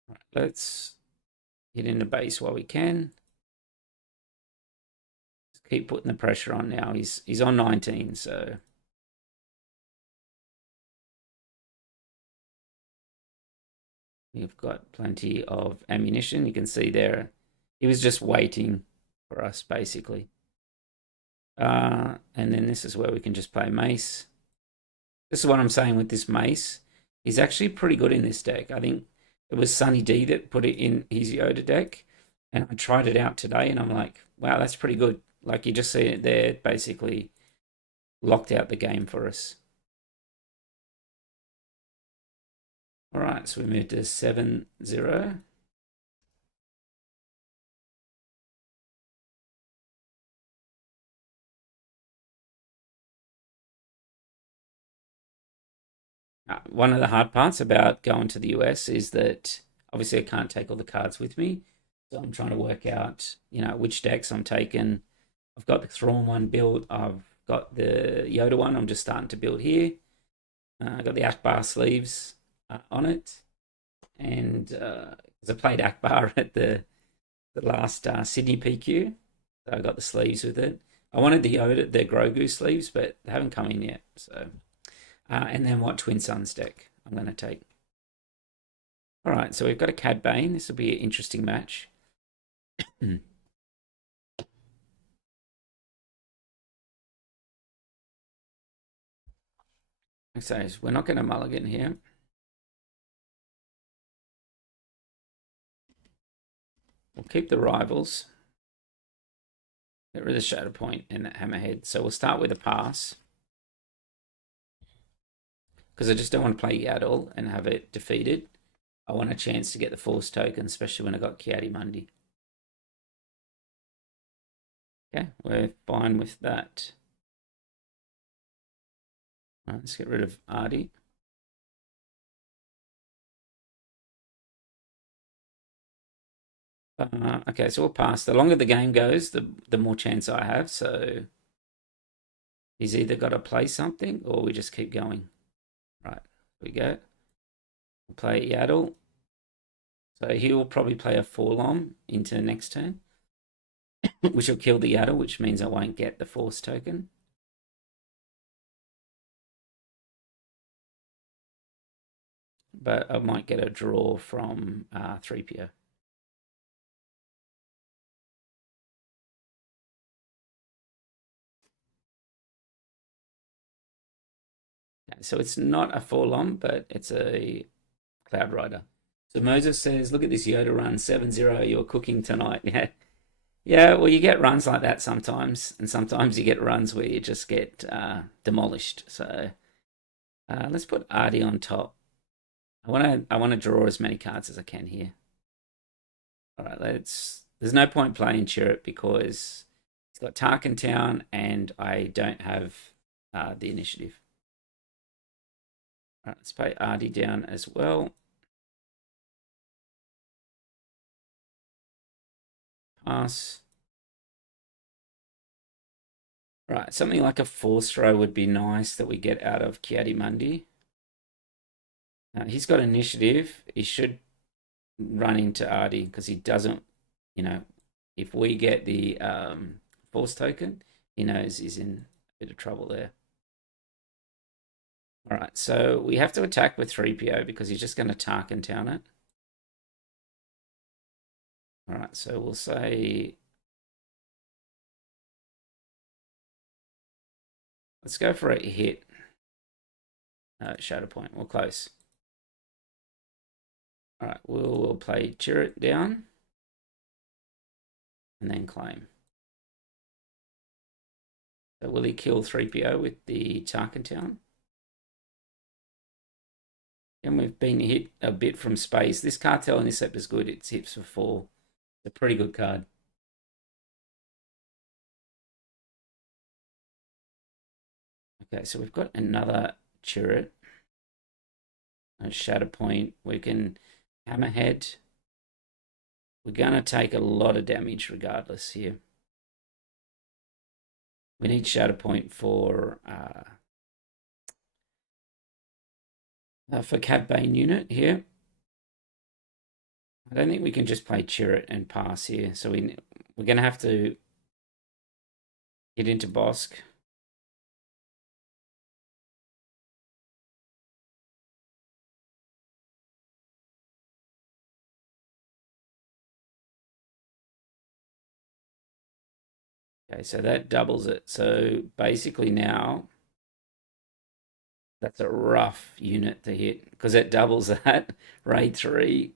Right, let's hit into base while we can. Just keep putting the pressure on now. He's on 19, so we've got plenty of ammunition. You can see there, he was just waiting for us, basically. And then this is where we can just play mace. This is what I'm saying with this mace. He's actually pretty good in this deck. I think it was Sunny D that put it in his Yoda deck. And I tried it out today and I'm like, wow, that's pretty good. Like you just see it there, basically locked out the game for us. All right, so we moved to 7-0. One of the hard parts about going to the US is that obviously I can't take all the cards with me. So I'm trying to work out, which decks I'm taking. I've got the Thrawn one built. I've got the Yoda one I'm just starting to build here. I got the Akbar sleeves on it. And because I played Akbar at the last Sydney PQ, so I got the sleeves with it. I wanted the Yoda, the Grogu sleeves, but they haven't come in yet. So, and then what Twin Suns deck I'm going to take. All right, so we've got a Cad Bane. This will be an interesting match. So we're not going to mulligan here. We'll keep the rivals. Get rid of the Shadow Point and that Hammerhead. So we'll start with a pass. Because I just don't want to play Yaddle and have it defeated. I want a chance to get the Force token, especially when I got Ki-Adi-Mundi. Okay, we're fine with that. All right, let's get rid of Artie. Okay, so we'll pass. The longer the game goes, the more chance I have. So he's either got to play something or we just keep going. Right, here we go. We'll play Yaddle. So he will probably play a Forlom into next turn, which will kill the Yaddle, which means I won't get the Force token. But I might get a draw from 3PO. So it's not a Forlom, but it's a Cloud Rider. So Moses says, look at this Yoda run, 7-0, you're cooking tonight. Yeah. Yeah, well, you get runs like that sometimes, and sometimes you get runs where you just get demolished. So let's put Artie on top. I want to draw as many cards as I can here. All right, there's no point playing Chirrut because it's got Tarkin Town and I don't have the initiative. All right, let's play Artie down as well. Pass. Right, something like a Force throw would be nice that we get out of Ki-Adi-Mundi. He's got initiative. He should run into Artie because he doesn't, if we get the Force token, he knows he's in a bit of trouble there. All right, so we have to attack with 3PO because he's just going to Tarkin Town it. All right, so we'll say... Let's go for a hit. Shadow Point, we're close. All right, we'll play Chirrut down. And then claim. So will he kill 3PO with the Tarkin Town? And we've been hit a bit from space. This Cartel Intercept is good. It's hits for 4. It's a pretty good card. Okay, so we've got another Chirrut. A Shadow Point. We can Hammerhead. We're going to take a lot of damage regardless here. We need Shadow Point for Cad Bane unit here. I don't think we can just play Chirrut and pass here. So we're going to have to get into Bosk. Okay, so that doubles it. So basically now, that's a rough unit to hit because it doubles that. Raid 3,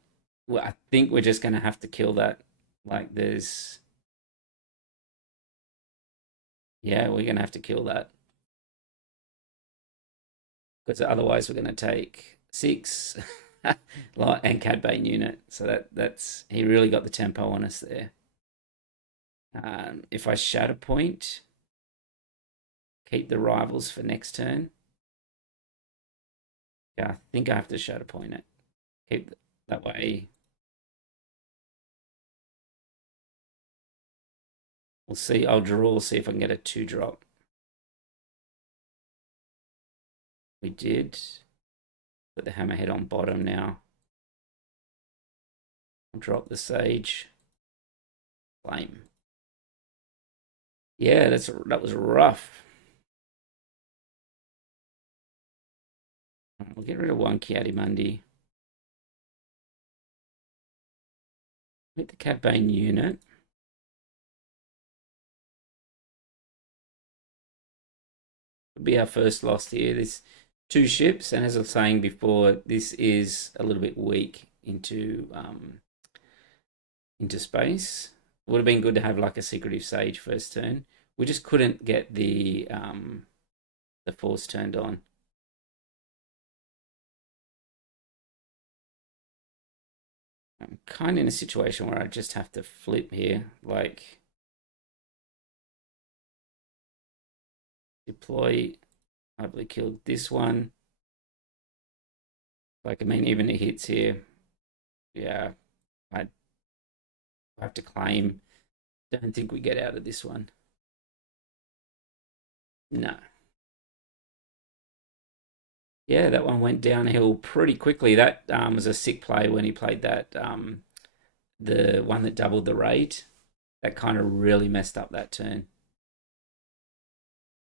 well, I think we're just going to have to kill that. Like there's... Yeah, we're going to have to kill that. Because otherwise we're going to take 6 and Cad Bane unit. So that's... He really got the tempo on us there. If I Shadow Point, keep the rivals for next turn. Yeah, I think I have to Shadow Point it. Keep that way. We'll see. I'll draw, see if I can get a 2-drop. We did. Put the Hammerhead on bottom now. I'll drop the Sage. Flame. Yeah, that was rough. We'll get rid of one Kiadimundi. Hit the Cad Bane unit. It'll be our first loss here. This two ships, and as I was saying before, this is a little bit weak into space. Would have been good to have like a secretive sage first turn. We just couldn't get the force turned on. I'm kind of in a situation where I just have to flip here, like deploy. Hopefully killed this one. Like, I mean, even it hits here. Yeah, I have to claim. Don't think we get out of this one. No. Yeah, that one went downhill pretty quickly. That was a sick play when he played that the one that doubled the rate. That kind of really messed up that turn.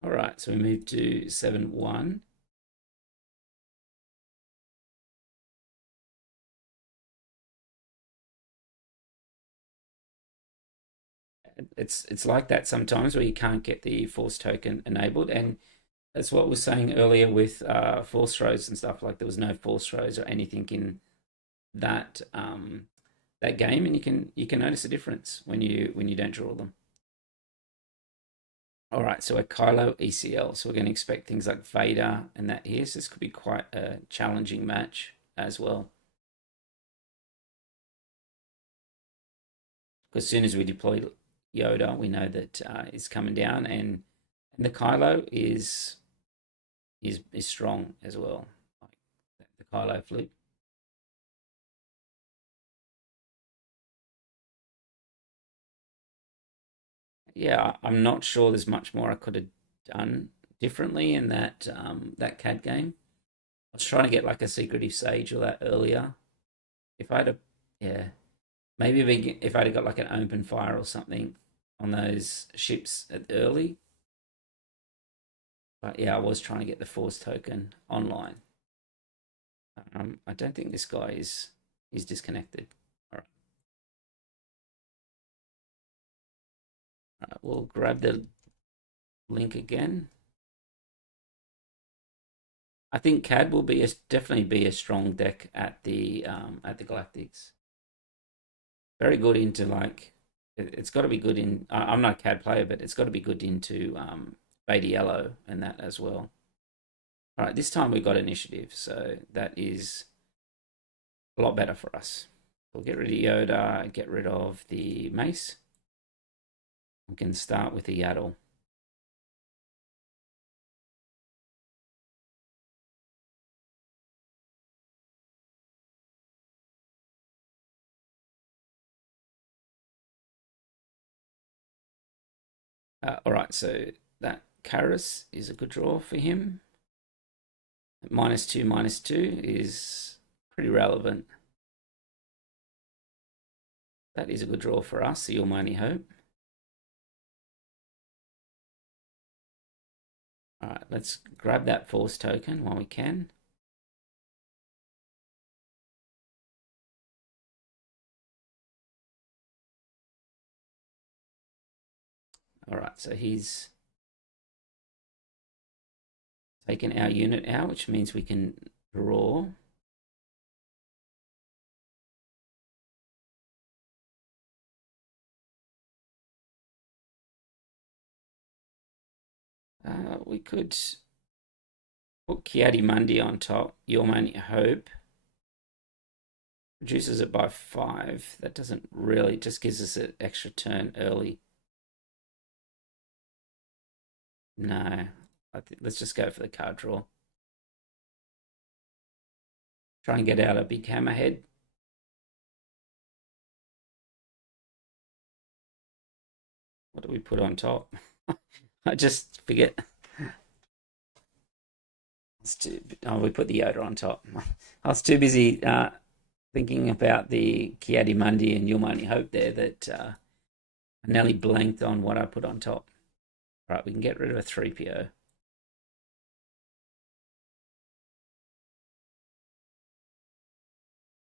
All right, so we move to 7-1. It's like that sometimes where you can't get the force token enabled, and that's what I was saying earlier with force throws and stuff. Like there was no force throws or anything in that that game, and you can notice a difference when you don't draw them. All right, so a Kylo ECL, so we're going to expect things like Vader and that here. So this could be quite a challenging match as well. Because as soon as we deploy Yoda, we know that it's coming down, and the Kylo is strong as well. Like the Kylo flip. Yeah, I'm not sure there's much more I could have done differently in that CAD game. I was trying to get like a secretive sage or that earlier. If I'd have, yeah, maybe if I'd have got like an open fire or something on those ships at early. But yeah, I was trying to get the force token online. I don't think this guy is disconnected. All right, all right, we'll grab the link again. I think CAD will definitely be a strong deck at the Galactics. Very good into like it's got to be good in. I'm not a CAD player, but it's got to be good into Beta Yellow and that as well. All right, this time we got initiative, so that is a lot better for us. We'll get rid of Yoda, get rid of the mace. We can start with the Yaddle. All right, so that Karis is a good draw for him. -2/-2 is pretty relevant. That is a good draw for us, the Almighty Hope. All right, let's grab that force token while we can. All right, so he's taken our unit out, which means we can draw. We could put Kiadimundi on top. Your Money Hope reduces it by 5. That doesn't really, just gives us an extra turn early. No, let's just go for the card draw. Try and get out a big hammerhead. What do we put on top? I just forget. We put the Yoda on top. I was too busy thinking about the Kiadimundi and Your Money Hope there that I nearly blanked on what I put on top. Right, we can get rid of a 3PO.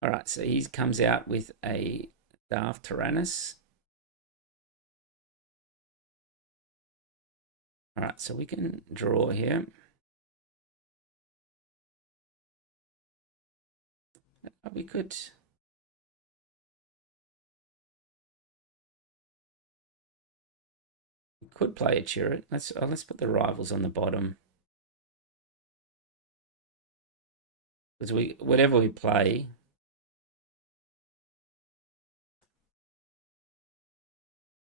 All right, so he comes out with a Darth Tyrannus. All right, so we can draw here. We could. We could play a Chirrut. Let's put the rivals on the bottom. Because whatever we play,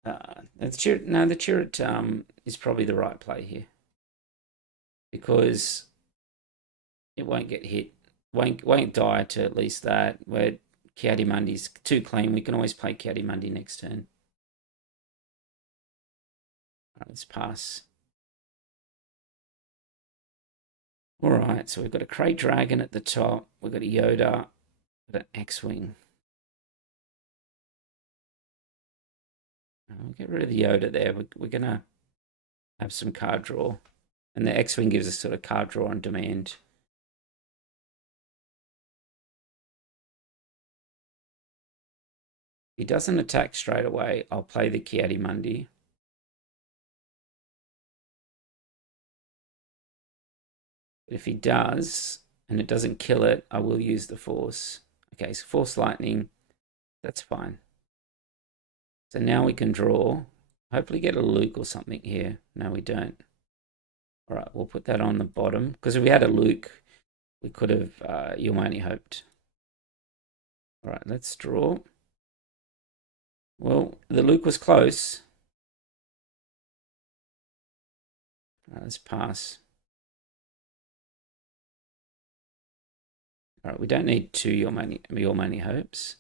the Chirrut is probably the right play here because it won't get hit, won't die to at least that. Where Kiadimundi's too clean, we can always play Kiadimundi next turn. Right, let's pass. All right, so we've got a Krayt Dragon at the top. We've got a Yoda, an X-Wing. We'll get rid of the Yoda there. We're going to have some card draw. And the X-Wing gives us sort of card draw on demand. If he doesn't attack straight away, I'll play the Kiadimundi. But if he does, and it doesn't kill it, I will use the Force. Okay, so Force Lightning, that's fine. So now we can draw. Hopefully get a Luke or something here. No, we don't. All right, we'll put that on the bottom. Because if we had a Luke, we could have You Only Hoped. All right, let's draw. Well, the Luke was close. Let's pass. All right, we don't need two Your Many Hopes.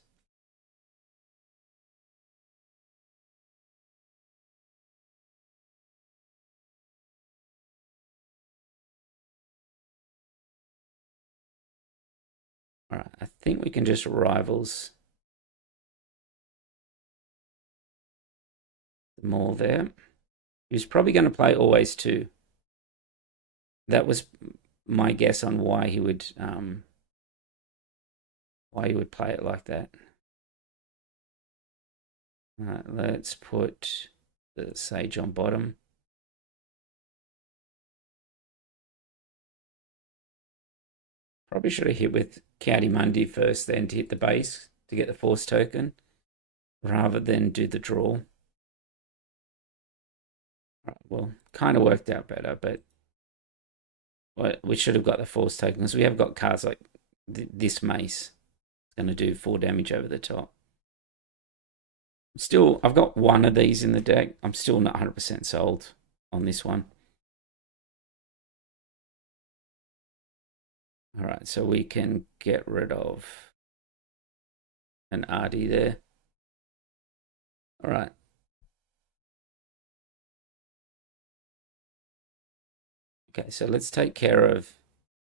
All right, I think we can just rivals the Maul there. He was probably going to play Always 2. That was my guess on why he would play it like that. All right, let's put the Sage on bottom. Probably should have hit with Kiadimundi first, then to hit the base to get the Force token, rather than do the draw. Right, well, kind of worked out better, but we should have got the Force token because we have got cards like this Mace. It's going to do 4 damage over the top. Still, I've got one of these in the deck. I'm still not 100% sold on this one. All right, so we can get rid of an Artie there. All right. Okay, so let's take care of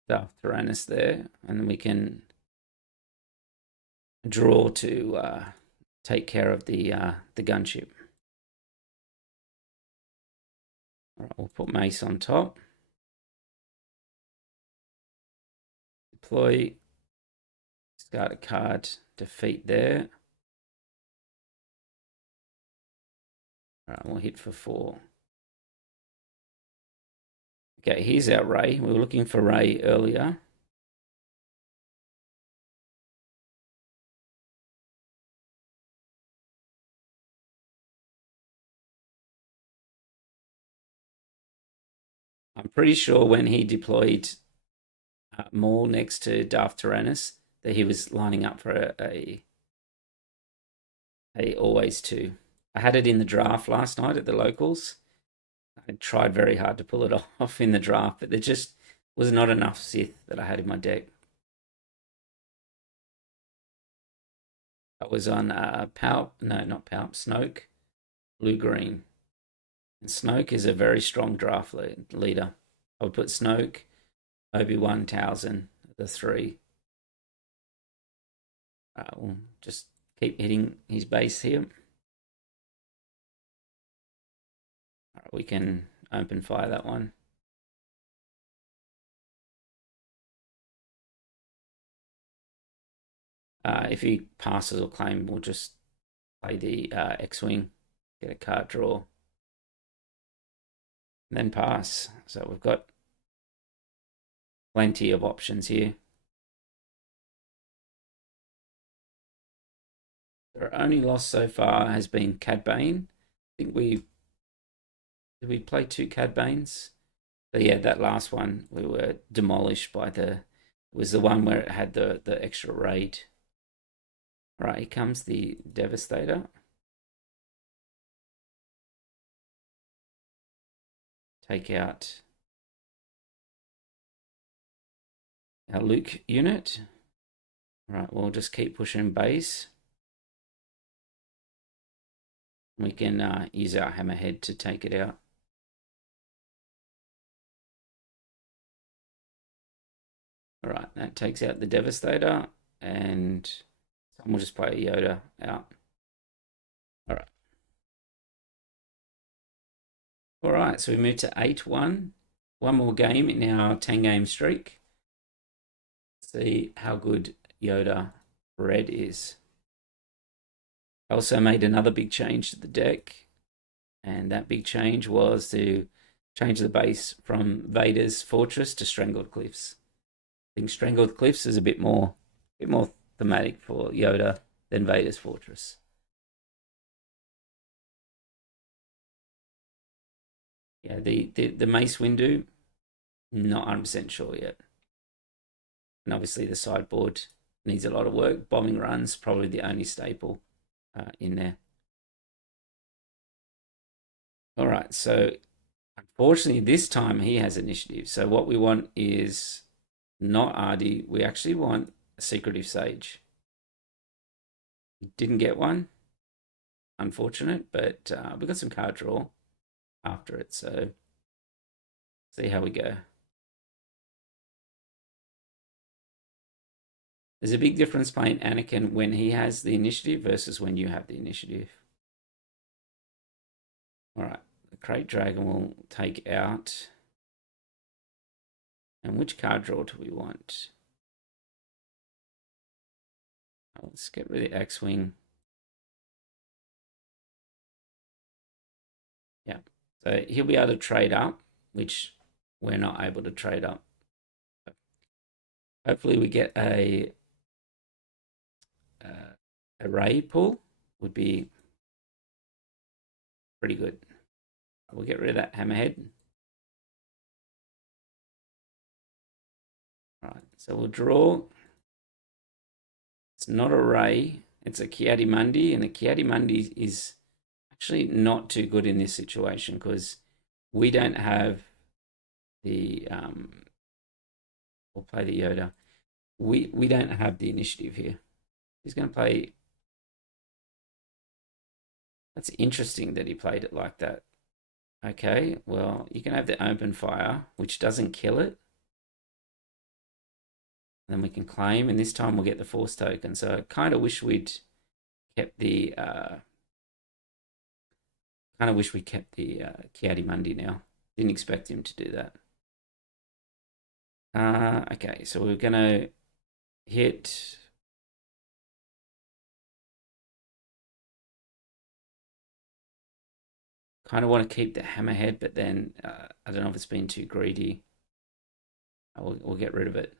Darth Tyrannus there, and then we can draw to take care of the gunship. All right, we'll put Mace on top. Deploy. Discard a card. Defeat there. All right, we'll hit for 4. Okay, here's our Ray. We were looking for Ray earlier. I'm pretty sure when he deployed Maul next to Darth Tyrannus that he was lining up for a Always 2. I had it in the draft last night at the locals. I tried very hard to pull it off in the draft, but there just was not enough Sith that I had in my deck. I was on Snoke, blue green. And Snoke is a very strong draft leader. I would put Snoke, Obi-Wan, Towson, the 3. We'll just keep hitting his base here. We can open fire that one. If he passes or claim, we'll just play the X-Wing, get a card draw, and then pass. So we've got plenty of options here. Our only loss so far has been Cad Bane. I think did we play 2 Cad Banes? But yeah, that last one we were demolished by was the one where it had the extra raid. All right, here comes the Devastator. Take out our Luke unit. All right, we'll just keep pushing base. We can use our hammerhead to take it out. All right, that takes out the Devastator, and we'll just play Yoda out. All right. All right, so we move to 8-1. One more game in our 10-game streak. See how good Yoda Red is. I also made another big change to the deck, and that big change was to change the base from Vader's Fortress to Strangled Cliffs. I think Strangled Cliffs is a bit more thematic for Yoda than Vader's Fortress. Yeah, the Mace Windu, not 100% sure yet. And obviously the sideboard needs a lot of work. Bombing runs, probably the only staple in there. All right, so unfortunately this time he has initiative. So what we want is not Ardy. We actually want a Secretive Sage. Didn't get one. Unfortunate, but we got some card draw after it. So see how we go. There's a big difference playing Anakin when he has the initiative versus when you have the initiative. All right, the Crate Dragon will take out. And which card draw do we want? Let's get rid of the X-Wing. Yeah, so he'll be able to trade up, which we're not able to trade up. Hopefully we get a array pull, would be pretty good. We'll get rid of that hammerhead. All right, so we'll draw. It's not a Ray, it's a Kiadi-Mundi, and the Kiadi-Mundi is actually not too good in this situation because we don't have the we'll play the Yoda. We don't have the initiative here. He's going to play. That's interesting that he played it like that. Okay, well, you can have the open fire, which doesn't kill it. Then we can claim, and this time we'll get the force token. So I kind of wish we'd kept the Kiadi-Mundi now. Didn't expect him to do that. Okay, so we're gonna hit. Kind of want to keep the hammerhead, but then I don't know if it's been too greedy. We'll get rid of it.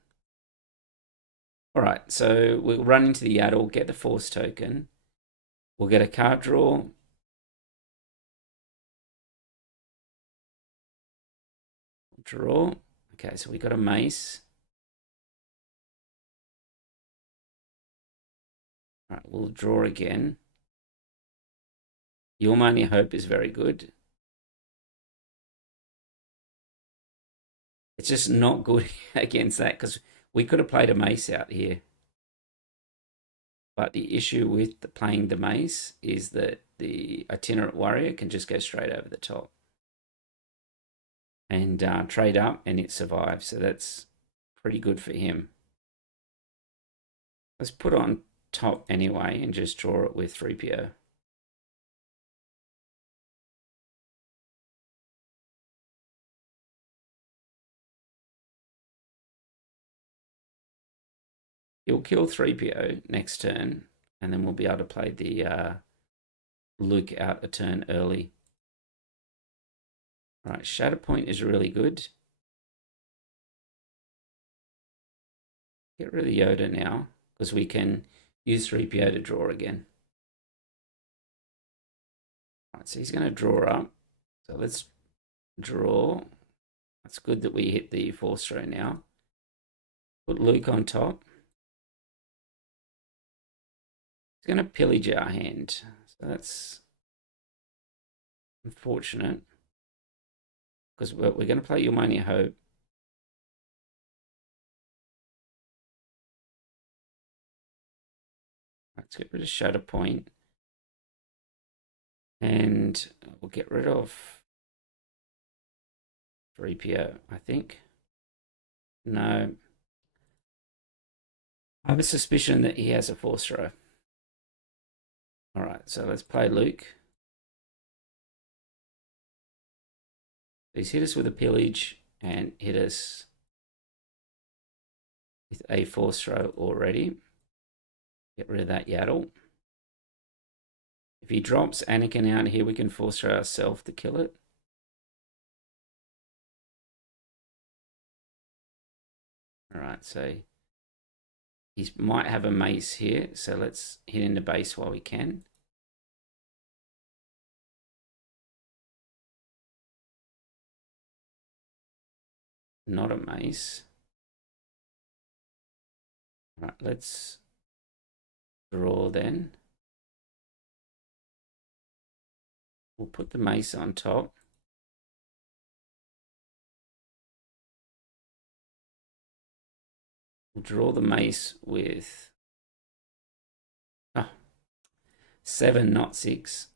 All right, so we'll run into the Yaddle, get the force token. We'll get a card draw. Draw. Okay, so we got a mace. All right, we'll draw again. Your Money Hope is very good. It's just not good against that because we could have played a mace out here. But the issue with playing the mace is that the itinerant warrior can just go straight over the top and trade up, and it survives. So that's pretty good for him. Let's put on top anyway and just draw it with 3PO. He'll kill 3PO next turn, and then we'll be able to play the Luke out a turn early. All right, Shatterpoint is really good. Get rid of Yoda now, because we can use 3PO to draw again. All right, so he's going to draw up. So let's draw. It's good that we hit the force throw now. Put Luke on top. He's going to pillage our hand. So that's unfortunate. Because we're going to play Your Money Hope. Let's get rid of Shatterpoint. And we'll get rid of 3PO, I think. No. I have a suspicion that he has a force throw. All right, so let's play Luke. He's hit us with a pillage and hit us with a force throw already. Get rid of that Yaddle. If he drops Anakin out here, we can force throw ourselves to kill it. All right, so he might have a mace here, so let's hit into base while we can. Not a mace. All right, let's draw then. We'll put the mace on top. We'll draw the mace with 7, not 6.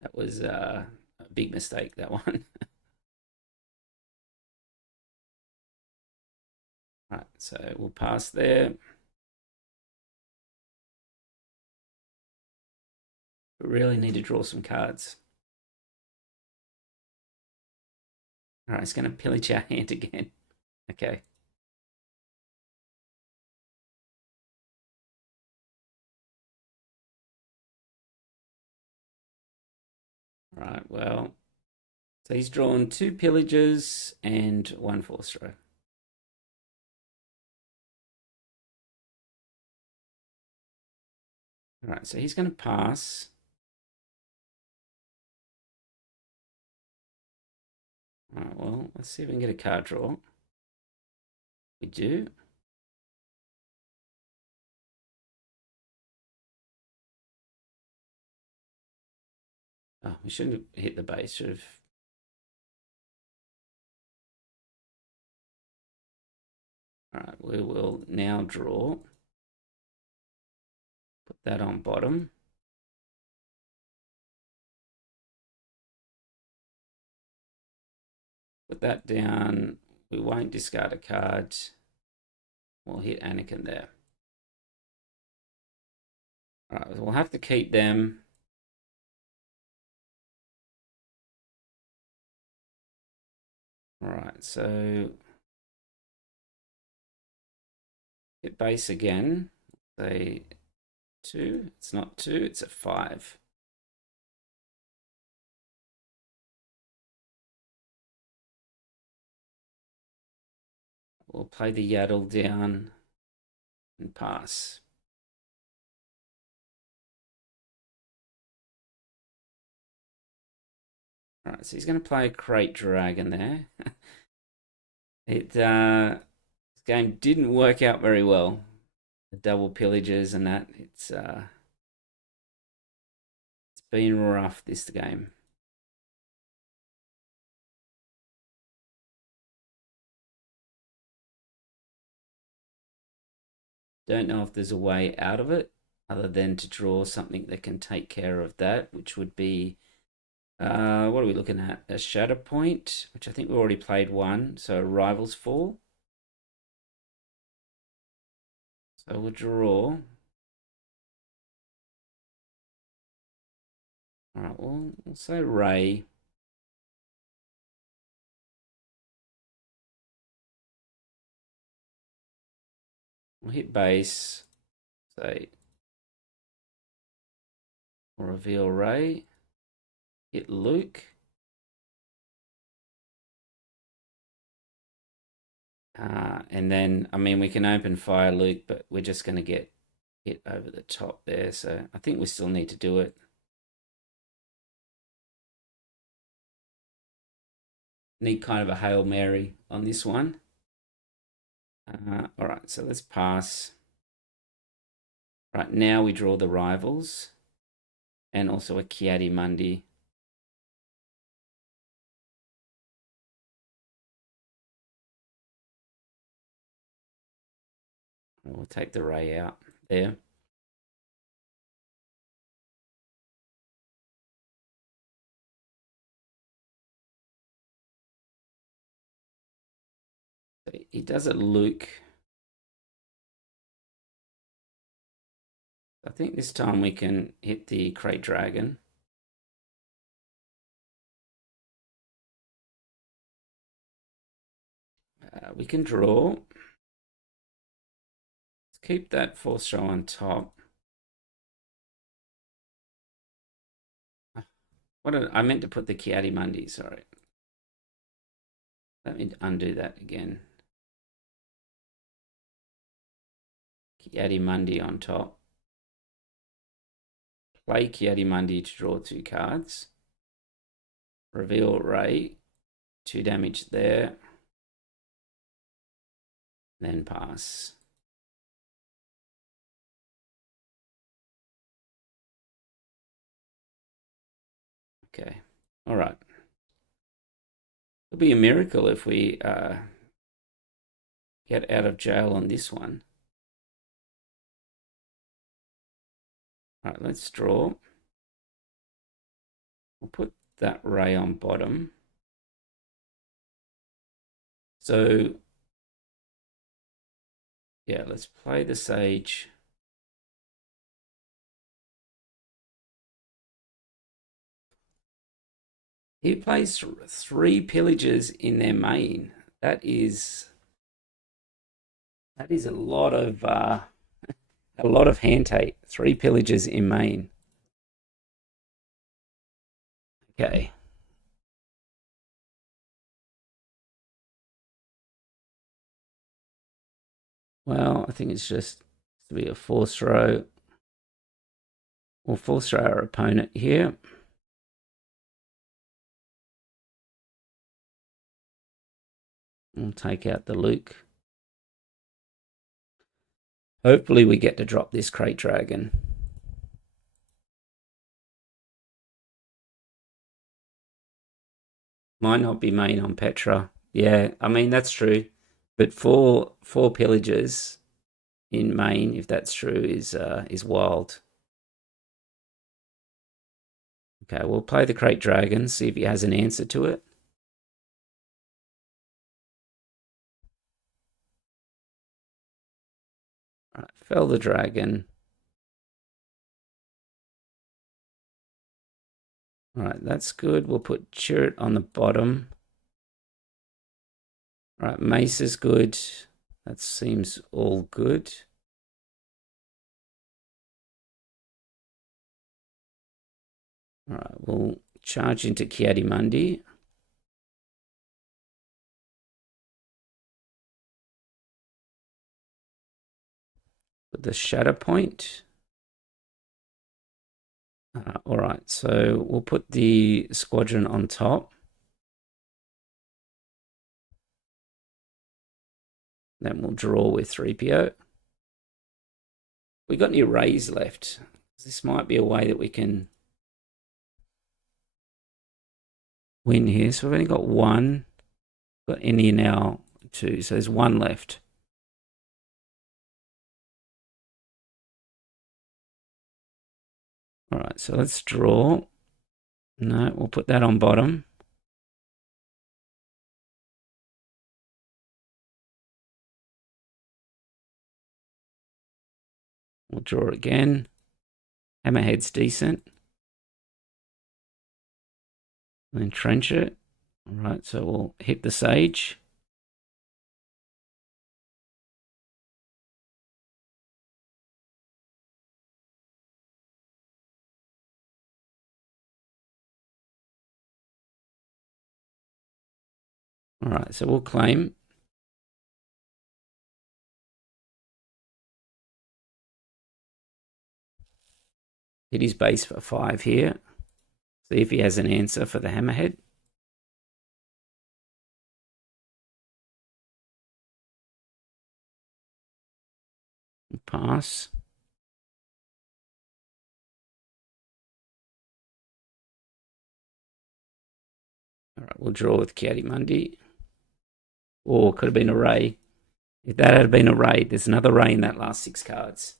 That was a big mistake, that one. Right, so we'll pass there. We really need to draw some cards. All right, it's going to pillage our hand again. Okay. All right, well, so he's drawn 2 pillages and 1 force throw. All right, so he's going to pass. All right, well, let's see if we can get a card draw. We do. Oh, we shouldn't have hit the base. Should have. All right, we will now draw. Put that on bottom. Put that down. We won't discard a card. We'll hit Anakin there. All right, we'll have to keep them. All right, so hit base again. Say 2. It's not 2, it's a 5. We'll play the Yaddle down and pass. All right, so he's going to play a Crate Dragon there. This game didn't work out very well. The double pillages and that. It's been rough, this game. Don't know if there's a way out of it other than to draw something that can take care of that, which would be, what are we looking at? A Shatterpoint, which I think we already played one, so Rival's Fall. So we'll draw. All right, well, we'll say Ray. We'll hit base. Say, we'll reveal Ray. Hit Luke. And then, I mean, we can open fire Luke, but we're just going to get hit over the top there. So I think we still need to do it. Need kind of a Hail Mary on this one. All right, so let's pass. Right, now we draw the rivals and also a Ki-Adi-Mundi. We'll take the Ray out there. So he does it Luke. I think this time we can hit the Krayt Dragon. We can draw. Let's keep that Force Throw on top. I meant to put the Ki-Adi-Mundi, sorry. Let me undo that again. Ki-Adi-Mundi on top. Play Ki-Adi-Mundi to draw 2 cards. Reveal Ray. 2 damage there. Then pass. Okay. All right. It'll be a miracle if we get out of jail on this one. All right, let's draw. We'll put that Ray on bottom. So, yeah, let's play the Sage. He plays 3 pillagers in their main. That is a lot of hand tape. 3 pillagers in main. Okay. Well, I think it's just to be a Force Throw. We'll Force Throw our opponent here. We'll take out the Luke. Hopefully we get to drop this Krayt Dragon. Might not be main on Petra. Yeah, I mean, that's true. But four pillagers in main, if that's true, is wild. Okay, we'll play the Krayt Dragon, see if he has an answer to it. All right, fell the dragon. All right, that's good. We'll put Chirrut on the bottom. All right, Mace is good. That seems all good. All right, we'll charge into Ki-Adi-Mundi. With the Shatter Point. All right, so we'll put the squadron on top. Then we'll draw with 3PO. We got any rays left? This might be a way that we can win here. So we've only got 1. Got any now 2. So there's 1 left. All right, so let's draw. No, we'll put that on bottom. We'll draw again. Hammerhead's decent. Entrench it. All right, so we'll hit the sage. All right, so we'll claim. Hit his base for 5 here. See if he has an answer for the hammerhead. Pass. All right, we'll draw with Kylo. Or could have been a ray. If that had been a ray, there's another ray in that last 6 cards.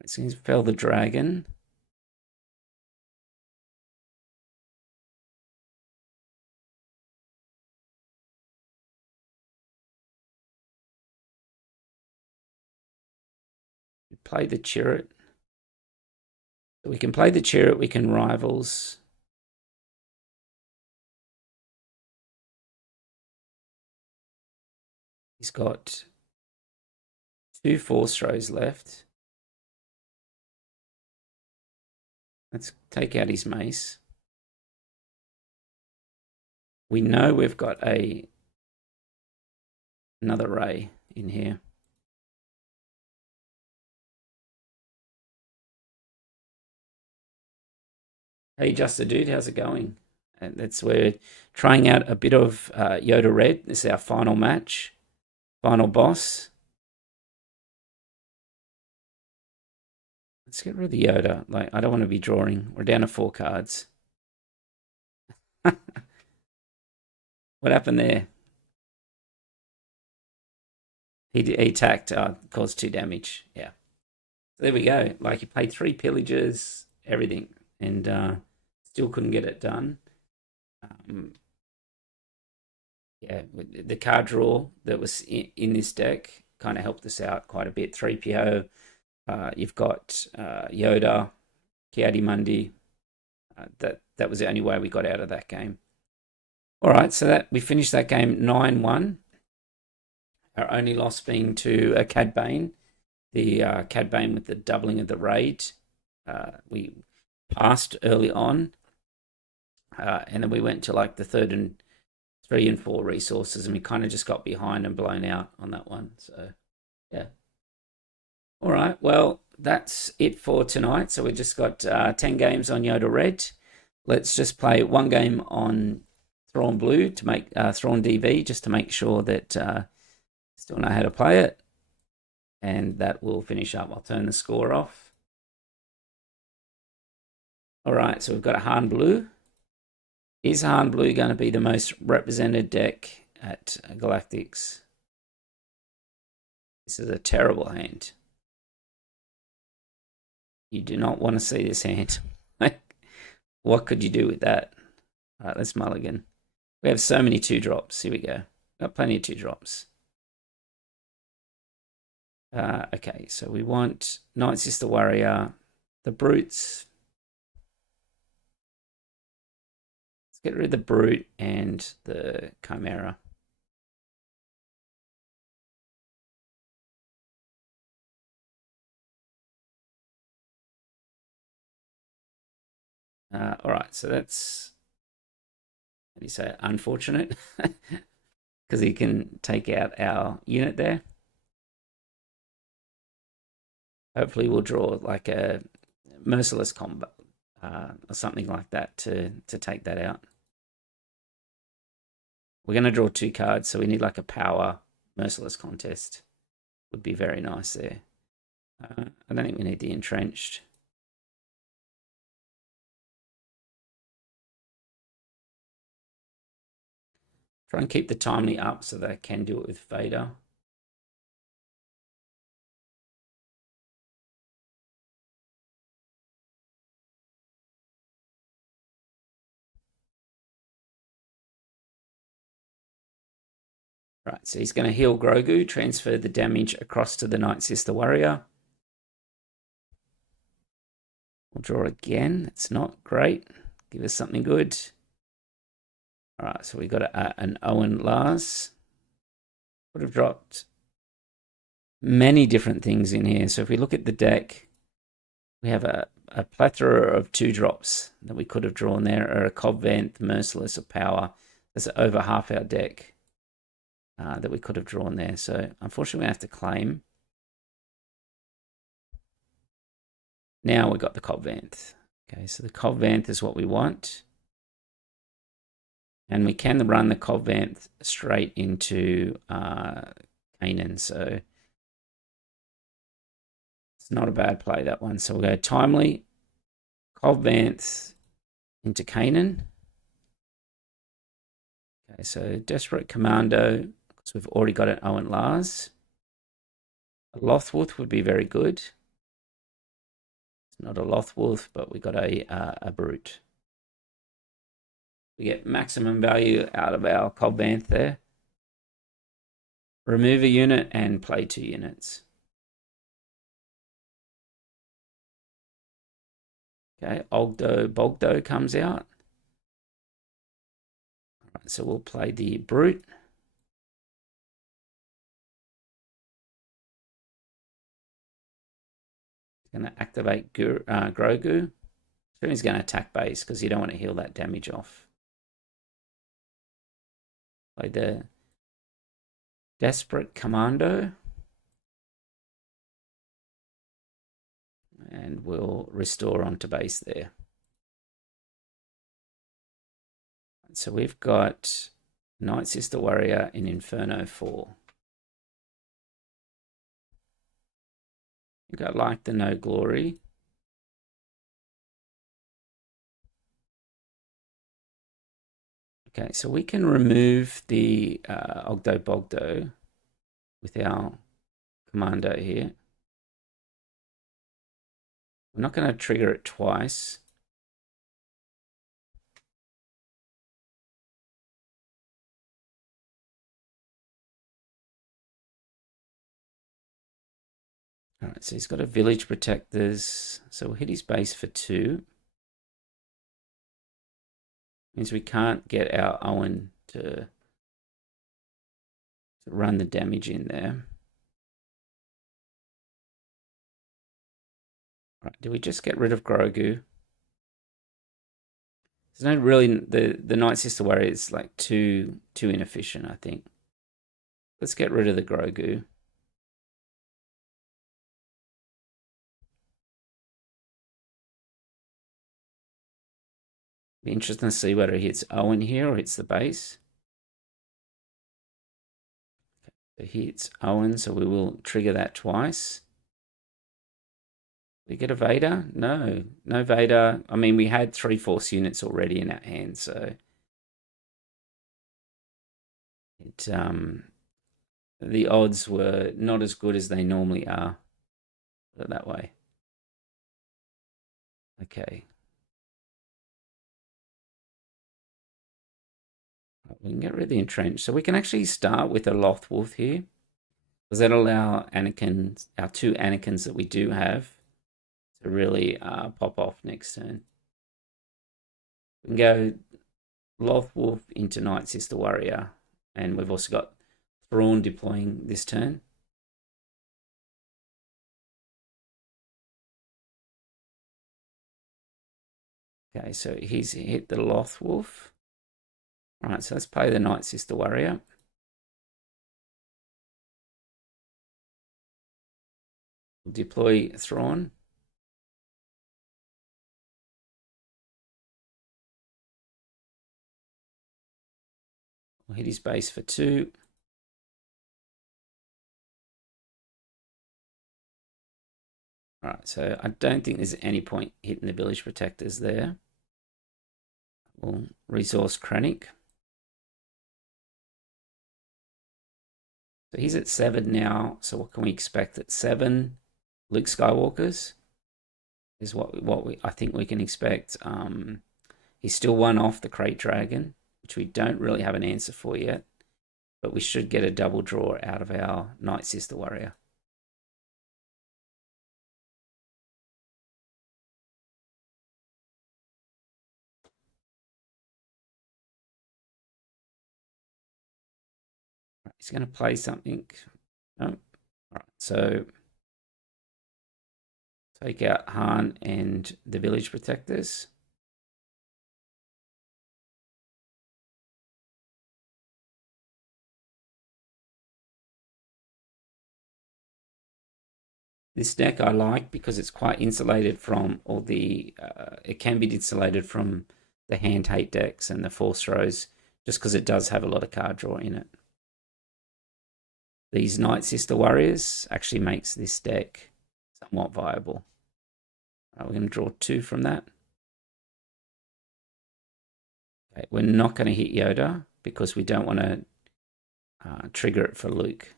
Right, so he's fell the dragon. Play the chariot. We can play the chariot, we can rivals. He's got 2 force throws left. Let's take out his mace. We know we've got another ray in here. Hey, Just a Dude, how's it going? And that's we're trying out a bit of Yoda Red. This is our final match, final boss. Let's get rid of the Yoda. Like, I don't want to be drawing. We're down to 4 cards. What happened there? He attacked, caused 2 damage. Yeah. So there we go. Like, he played 3 pillages, everything, and still couldn't get it done. Yeah, the card draw that was in this deck kind of helped us out quite a bit. 3PO, you've got Yoda, Kylo. That was the only way we got out of that game. All right, so that we finished that game 9-1. Our only loss being to a Cad Bane, the Cad Bane with the doubling of the raid. We passed early on, and then we went to like the 3 and 4 resources, and we kind of just got behind and blown out on that one. So, yeah. All right, well, that's it for tonight. So we just got 10 games on Yoda Red. Let's just play 1 game on Thrawn Blue to make Thrawn DV, just to make sure that still know how to play it. And that will finish up. I'll turn the score off. All right, so we've got a Han Blue. Is Han Blue going to be the most represented deck at Galactics? This is a terrible hand. You do not want to see this hand. What could you do with that? All right, let's mulligan. We have so many 2-drops. Here we go. Got plenty of 2-drops. Okay, so we want Night Sister Warrior, the Brutes. Let's get rid of the Brute and the Chimera. All right, so that's, how do you say it? Unfortunate, because he can take out our unit there. Hopefully we'll draw like a merciless combat or something like that to take that out. We're going to draw 2 cards, so we need like a power merciless contest. Would be very nice there. I don't think we need the entrenched. Try and keep the timely up so that I can do it with Vader. Right, so he's going to heal Grogu, transfer the damage across to the Night Sister Warrior. We'll draw again. It's not great. Give us something good. All right, so we got an Owen Lars. Would have dropped many different things in here. So if we look at the deck, we have a plethora of 2-drops that we could have drawn there, or a Cobvanth, Merciless, or Power. That's over half our deck that we could have drawn there. So unfortunately, we have to claim. Now we've got the Cobvanth. Okay, so the Cobvanth is what we want. And we can run the Cobvanth straight into Kanan. So it's not a bad play, that one. So we'll go Timely, Cobvanth into Kanan. Okay, so Desperate Commando, because we've already got an Owen Lars. A Lothwolf would be very good. It's not a Lothwolf, but we got a Brute. We get maximum value out of our Cobvanth there. Remove a unit and play 2 units. Okay, Bogdo comes out. All right, so we'll play the Brute. Going to activate Grogu. So he's going to attack base because you don't want to heal that damage off. Play the Desperate Commando. And we'll restore onto base there. So we've got Night Sister Warrior in Inferno 4. I think I like the No Glory. Okay, so we can remove the Ogdo Bogdo with our Commando here. We're not going to trigger it twice. All right, so he's got a Village Protectors. So we'll hit his base for 2. Means we can't get our Owen to run the damage in there. All right, do we just get rid of Grogu? There's no really, the Night Sister Warrior is like too inefficient, I think. Let's get rid of the Grogu. Be interesting to see whether he hits Owen here or hits the base. Okay, so he hits Owen, so we will trigger that twice. We get a Vader? No, no Vader. I mean, we had 3 Force units already in our hand, so it the odds were not as good as they normally are. Put it that way. Okay. We can get rid of the entrench. So we can actually start with a Lothwolf here. Does that allow Anakin, our 2 Anakins that we do have, to really pop off next turn? We can go Lothwolf into Night Sister Warrior. And we've also got Thrawn deploying this turn. Okay, so he's hit the Lothwolf. All right, so let's play the Night Sister Warrior. We'll deploy Thrawn. We'll hit his base for 2. All right, so I don't think there's any point hitting the Village Protectors there. We'll resource Krennic. So he's at 7 now. So what can we expect at 7? Luke Skywalker's is what I think we can expect. He's still 1 off the Crate Dragon, which we don't really have an answer for yet. But we should get a double draw out of our Night Sister Warrior. He's going to play something. No. All right. So take out Han and the village protectors. This deck I like because it's quite insulated from all the. It can be insulated from the hand hate decks and the force throws, just because it does have a lot of card draw in it. These Night Sister Warriors actually makes this deck somewhat viable. We're going to draw 2 from that. Okay, we're not going to hit Yoda because we don't want to trigger it for Luke.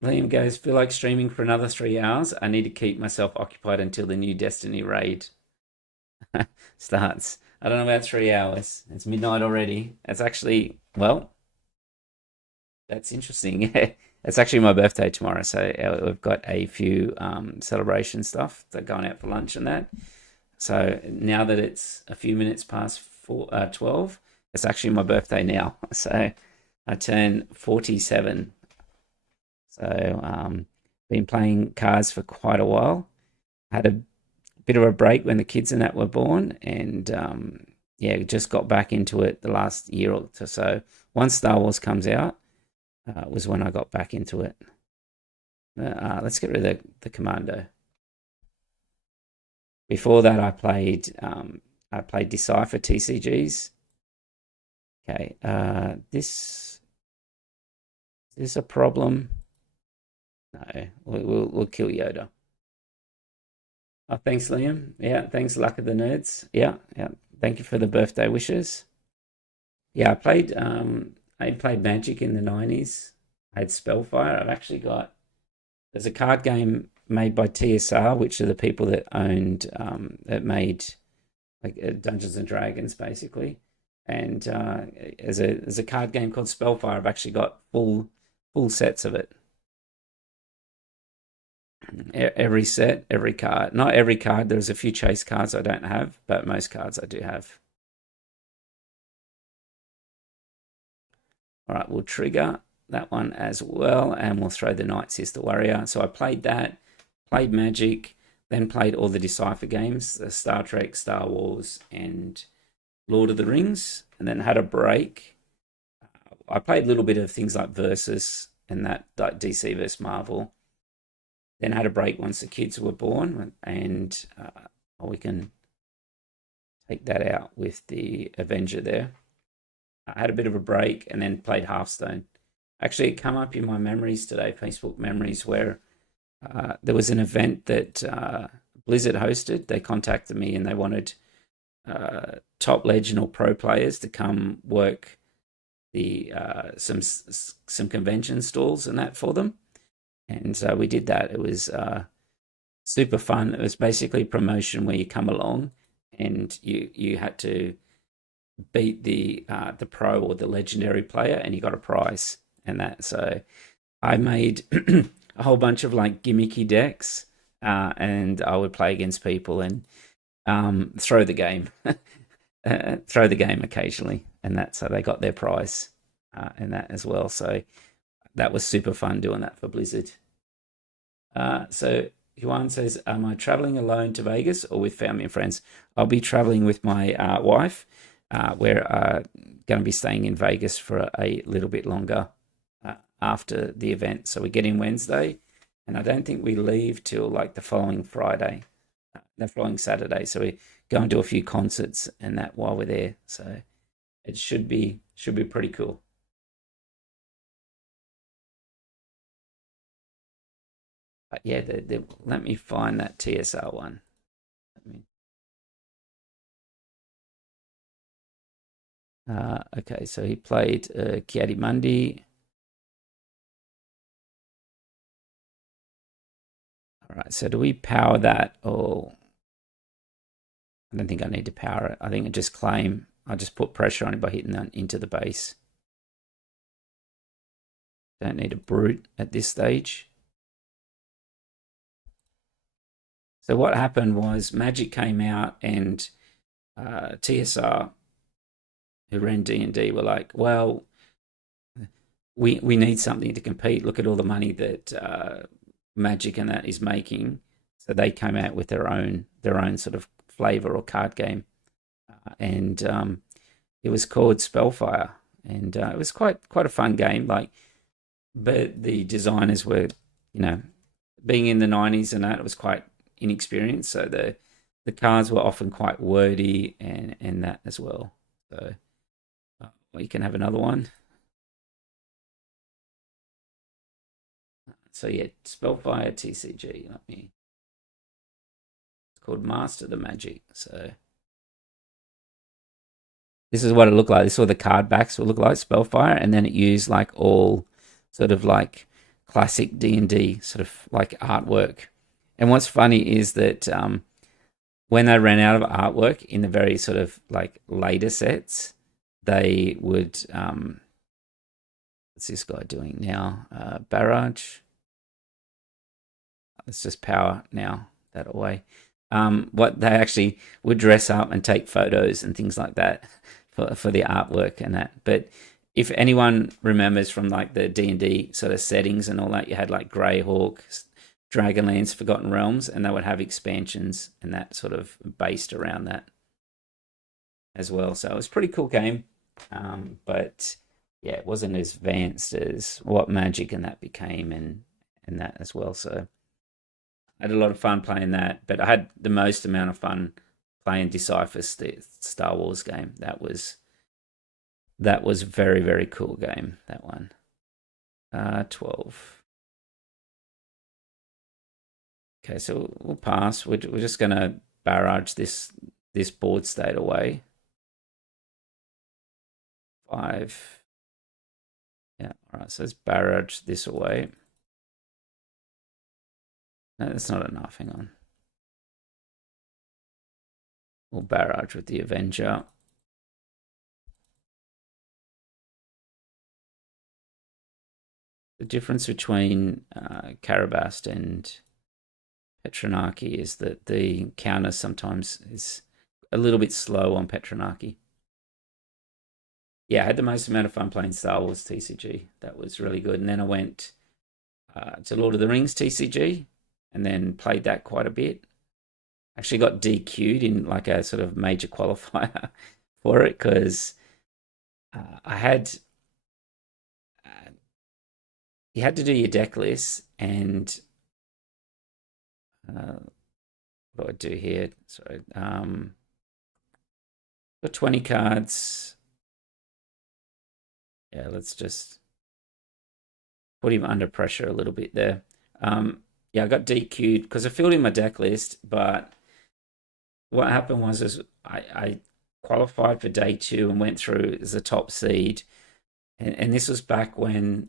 Liam goes, feel like streaming for another 3 hours. I need to keep myself occupied until the new Destiny raid starts. I don't know about 3 hours. It's midnight already. It's actually, well, that's interesting. It's actually my birthday tomorrow, so we've got a few celebration stuff. They're going out for lunch and that. So now that it's a few minutes past 12, it's actually my birthday now. So I turn 47. So been playing cards for quite a while. Had a bit of a break when the kids and that were born, and yeah, just got back into it the last year or so. Once Star Wars comes out, was when I got back into it. Let's get rid of the Commando. Before that, I played Decipher TCGs. Okay, this is a problem. No, we'll kill Yoda. Oh, thanks, Liam. Yeah, thanks, Luck of the Nerds. Yeah. Thank you for the birthday wishes. Yeah, I played Magic in the 90s. I had Spellfire. I've actually got. There's a card game made by TSR, which are the people that owned that made like Dungeons and Dragons, basically. And as a card game called Spellfire, I've actually got full sets of it. Every set, every card. Not every card. There's a few chase cards I don't have, but most cards I do have. All right, we'll trigger that one as well, and we'll throw the Night Sister Warrior. So I played that, played Magic, then played all the Decipher games, the Star Trek, Star Wars, and Lord of the Rings, and then had a break. I played a little bit of things like Versus and that, like DC vs Marvel. Then had a break once the kids were born, and we can take that out with the Avenger there. I had a bit of a break and then played Hearthstone. Actually, it come up in my memories today, Facebook memories, where there was an event that Blizzard hosted. They contacted me and they wanted top Legend or pro players to come work the some convention stalls and that for them. And so we did that. It was super fun. It was basically a promotion where you come along and you had to beat the pro or the legendary player, and you got a prize and that. So I made a whole bunch of like gimmicky decks, and I would play against people and throw the game, throw the game occasionally, and that. So they got their prize and that as well. So that was super fun doing that for Blizzard. So Juan says, am I traveling alone to Vegas or with family and friends? I'll be traveling with my wife. We're going to be staying in Vegas for a little bit longer after the event. So we get in Wednesday, and I don't think we leave till like the following Friday, the following Saturday. So we go and do a few concerts and that while we're there. So it should be pretty cool. But yeah, let me find that TSR one. Okay, so he played Chiadi Mundi. All right, so do we power that or... I don't think I need to power it. I think I just claim. I just put pressure on it by hitting that into the base. Don't need a brute at this stage. So what happened was Magic came out and TSR, who ran D&D, were like, well, we need something to compete. Look at all the money that Magic and that is making. So they came out with their own sort of flavor or card game, and it was called Spellfire, and it was quite a fun game. Like, but the designers were, you know, being in the 90s and that, it was quite inexperienced. So the cards were often quite wordy and that as well. So you can have another one. So yeah, Spellfire TCG. It's called Master the Magic. So this is what it looked like. This is what the card backs would look like, Spellfire, and then it used like all sort of like classic D&D sort of like artwork. And what's funny is that when they ran out of artwork in the very sort of like later sets, they would what's this guy doing now? Barrage. It's just power now that away. What they actually would dress up and take photos and things like that for the artwork and that. But if anyone remembers from like the D&D sort of settings and all that, you had like Greyhawk, Dragonlance, Forgotten Realms, and they would have expansions and that sort of based around that as well. So it was a pretty cool game, but yeah, it wasn't as advanced as what Magic and that became and that as well. So I had a lot of fun playing that, but I had the most amount of fun playing Decipher's Star Wars game. That was very, very cool game, that one. 12. Okay, so we'll pass. We're just going to barrage this board state away. 5. Yeah, all right, so let's barrage this away. No, that's not enough. Hang on. We'll barrage with the Avenger. The difference between Karabast and Petronarchy is that the counter sometimes is a little bit slow on Petronarchy. Yeah, I had the most amount of fun playing Star Wars TCG. That was really good. And then I went to Lord of the Rings TCG and then played that quite a bit. Actually got DQ'd in like a sort of major qualifier for it because I had you had to do your deck list and what do I do here? Sorry, got 20 cards. Yeah, let's just put him under pressure a little bit there. Yeah, I got DQ'd because I filled in my deck list, but what happened was I qualified for day 2 and went through as a top seed, and this was back when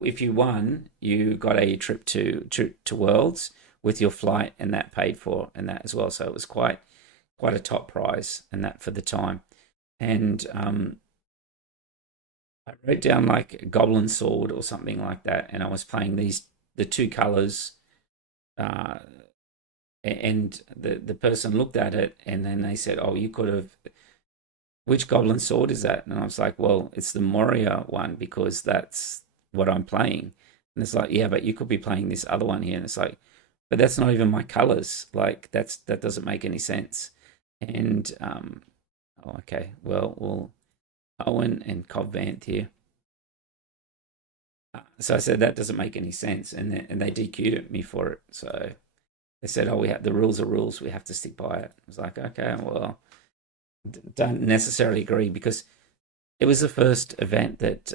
if you won, you got a trip to Worlds with your flight and that paid for and that as well. So it was quite a top prize and that for the time. And I wrote down like Goblin Sword or something like that, and I was playing the two colors, uh, and the person looked at it and then they said, "Oh, you could have. Which Goblin Sword is that?" And I was like, "Well, it's the Moria one because that's what I'm playing." And it's like, "Yeah, but you could be playing this other one here." And it's like, "But that's not even my colors. Like that doesn't make any sense." And oh, okay, well, Owen and Cobb Vanth here. So I said that doesn't make any sense, and they DQ'd me for it. So they said, "Oh, we have the rules are rules. We have to stick by it." I was like, "Okay, well, don't necessarily agree because it was the first event that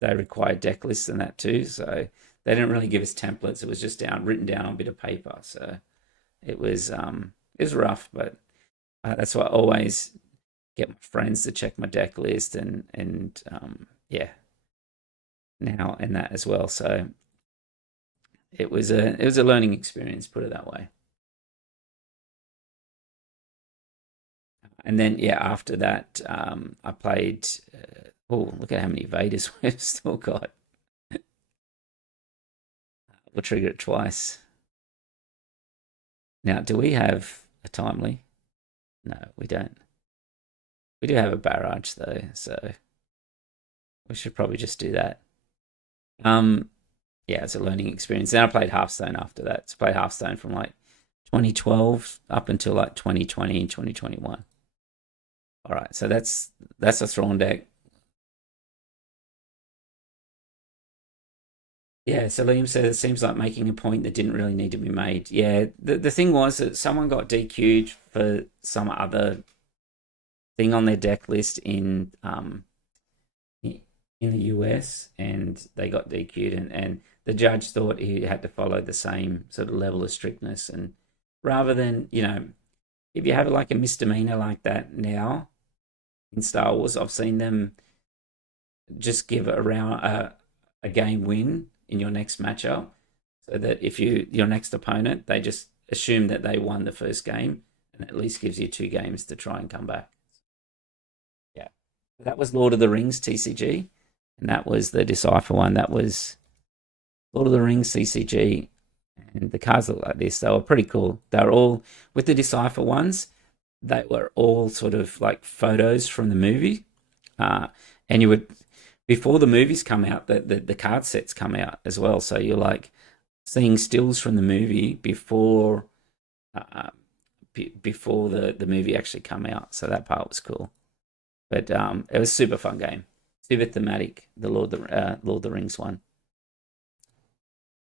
they required deck lists and that too. So they didn't really give us templates. It was just written down on a bit of paper. So it was rough, but that's why I always get my friends to check my deck list and yeah, now and that as well. So it was a learning experience, put it that way. And then yeah, after that, I played. Oh, look at how many Vaders we've still got. We'll trigger it twice. Now, do we have a timely? No, we don't. We do have a barrage though, so we should probably just do that. Yeah, it's a learning experience. Then I played Hearthstone after that. So I played Hearthstone from like 2012 up until like 2020, 2021. All right, so that's a Thrawn deck. Yeah, so Liam said it seems like making a point that didn't really need to be made. Yeah, the thing was that someone got DQ'd for some other thing on their deck list in the US, and they got DQ'd, and the judge thought he had to follow the same sort of level of strictness, and rather than if you have like a misdemeanor like that now in Star Wars, I've seen them just give a game win in your next matchup, so that if your next opponent, they just assume that they won the first game, and at least gives you 2 games to try and come back. Yeah, that was Lord of the Rings TCG, and that was the Decipher one. That was Lord of the Rings CCG, and the cards look like this. They were pretty cool. They were all, with the Decipher ones, they were all sort of like photos from the movie, and you would, before the movies come out, the card sets come out as well. So you're like seeing stills from the movie before the movie actually come out. So that part was cool. But it was a super fun game, super thematic. The Lord of the Rings one.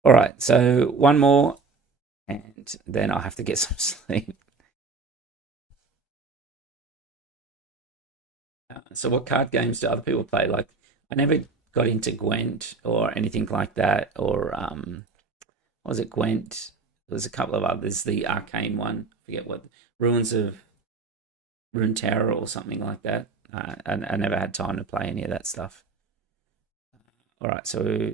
All right, so one more, and then I'll have to get some sleep. So what card games do other people play? Like, I never got into Gwent or anything like that, or what was it, Gwent? There's a couple of others. The arcane one, I forget what, Ruins of Runeterra or something like that. I never had time to play any of that stuff. All right, so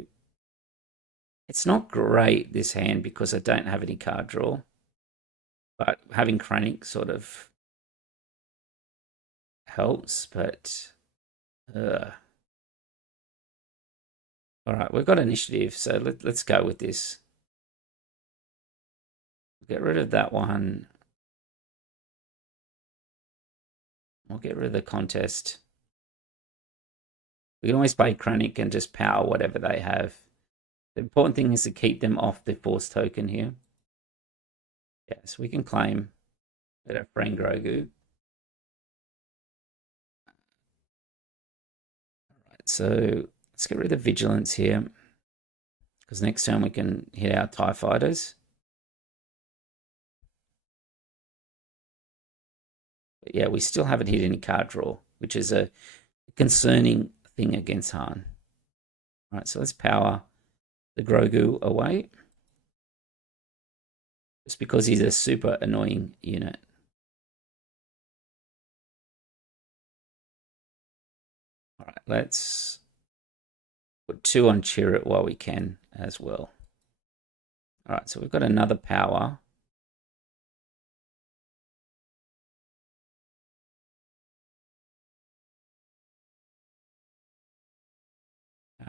it's not great, this hand, because I don't have any card draw, but having Krennic sort of helps. But all right, we've got initiative, so let's go with this. Get rid of that one. We'll get rid of the contest. We can always play Krennic and just power whatever they have. The important thing is to keep them off the force token here. Yeah, so we can claim that our friend Grogu. All right, so let's get rid of vigilance here, because next turn we can hit our TIE fighters. But yeah, we still haven't hit any card draw, which is a concerning thing against Han. All right, so let's power the Grogu away, just because he's a super annoying unit. All right, let's put 2 on Chirrut while we can as well. All right, so we've got another power.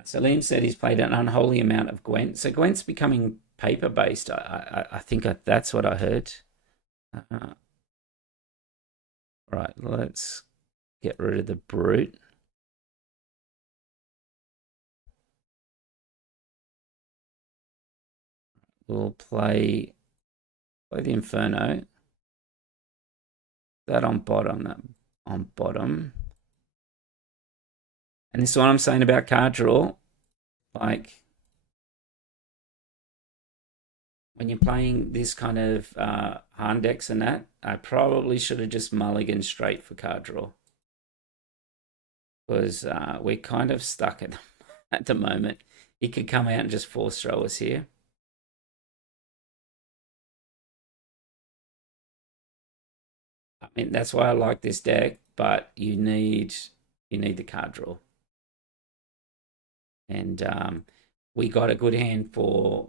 So Liam said he's played an unholy amount of Gwent. So Gwent's becoming paper based. I think that's what I heard. Right, let's get rid of the brute. We'll play the Inferno. That on bottom. And this is what I'm saying about card draw. Like, when you're playing this kind of Han decks and that, I probably should have just mulliganed straight for card draw. Because we're kind of stuck at the moment. He could come out and just force throw us here. I mean, that's why I like this deck, but you need the card draw. And we got a good hand for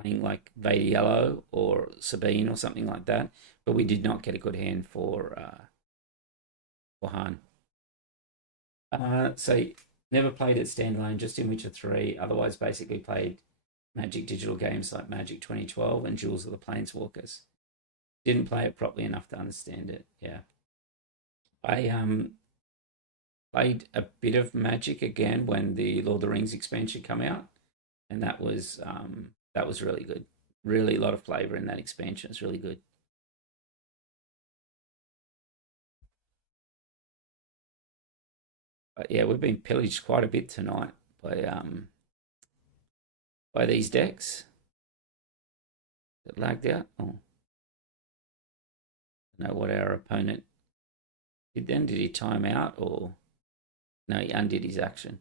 playing like Vader Yellow or Sabine or something like that, but we did not get a good hand for Han. So never played it standalone, just in Witcher 3. Otherwise, basically played Magic digital games like Magic 2012 and Jewels of the Planeswalkers. Didn't play it properly enough to understand it. Yeah. I played a bit of Magic again when the Lord of the Rings expansion come out, and that was really good. Really a lot of flavor in that expansion. It's really good. But yeah, we've been pillaged quite a bit tonight by these decks. It lagged out. Oh, I don't know what our opponent did then. Did he time out or no? He undid his action.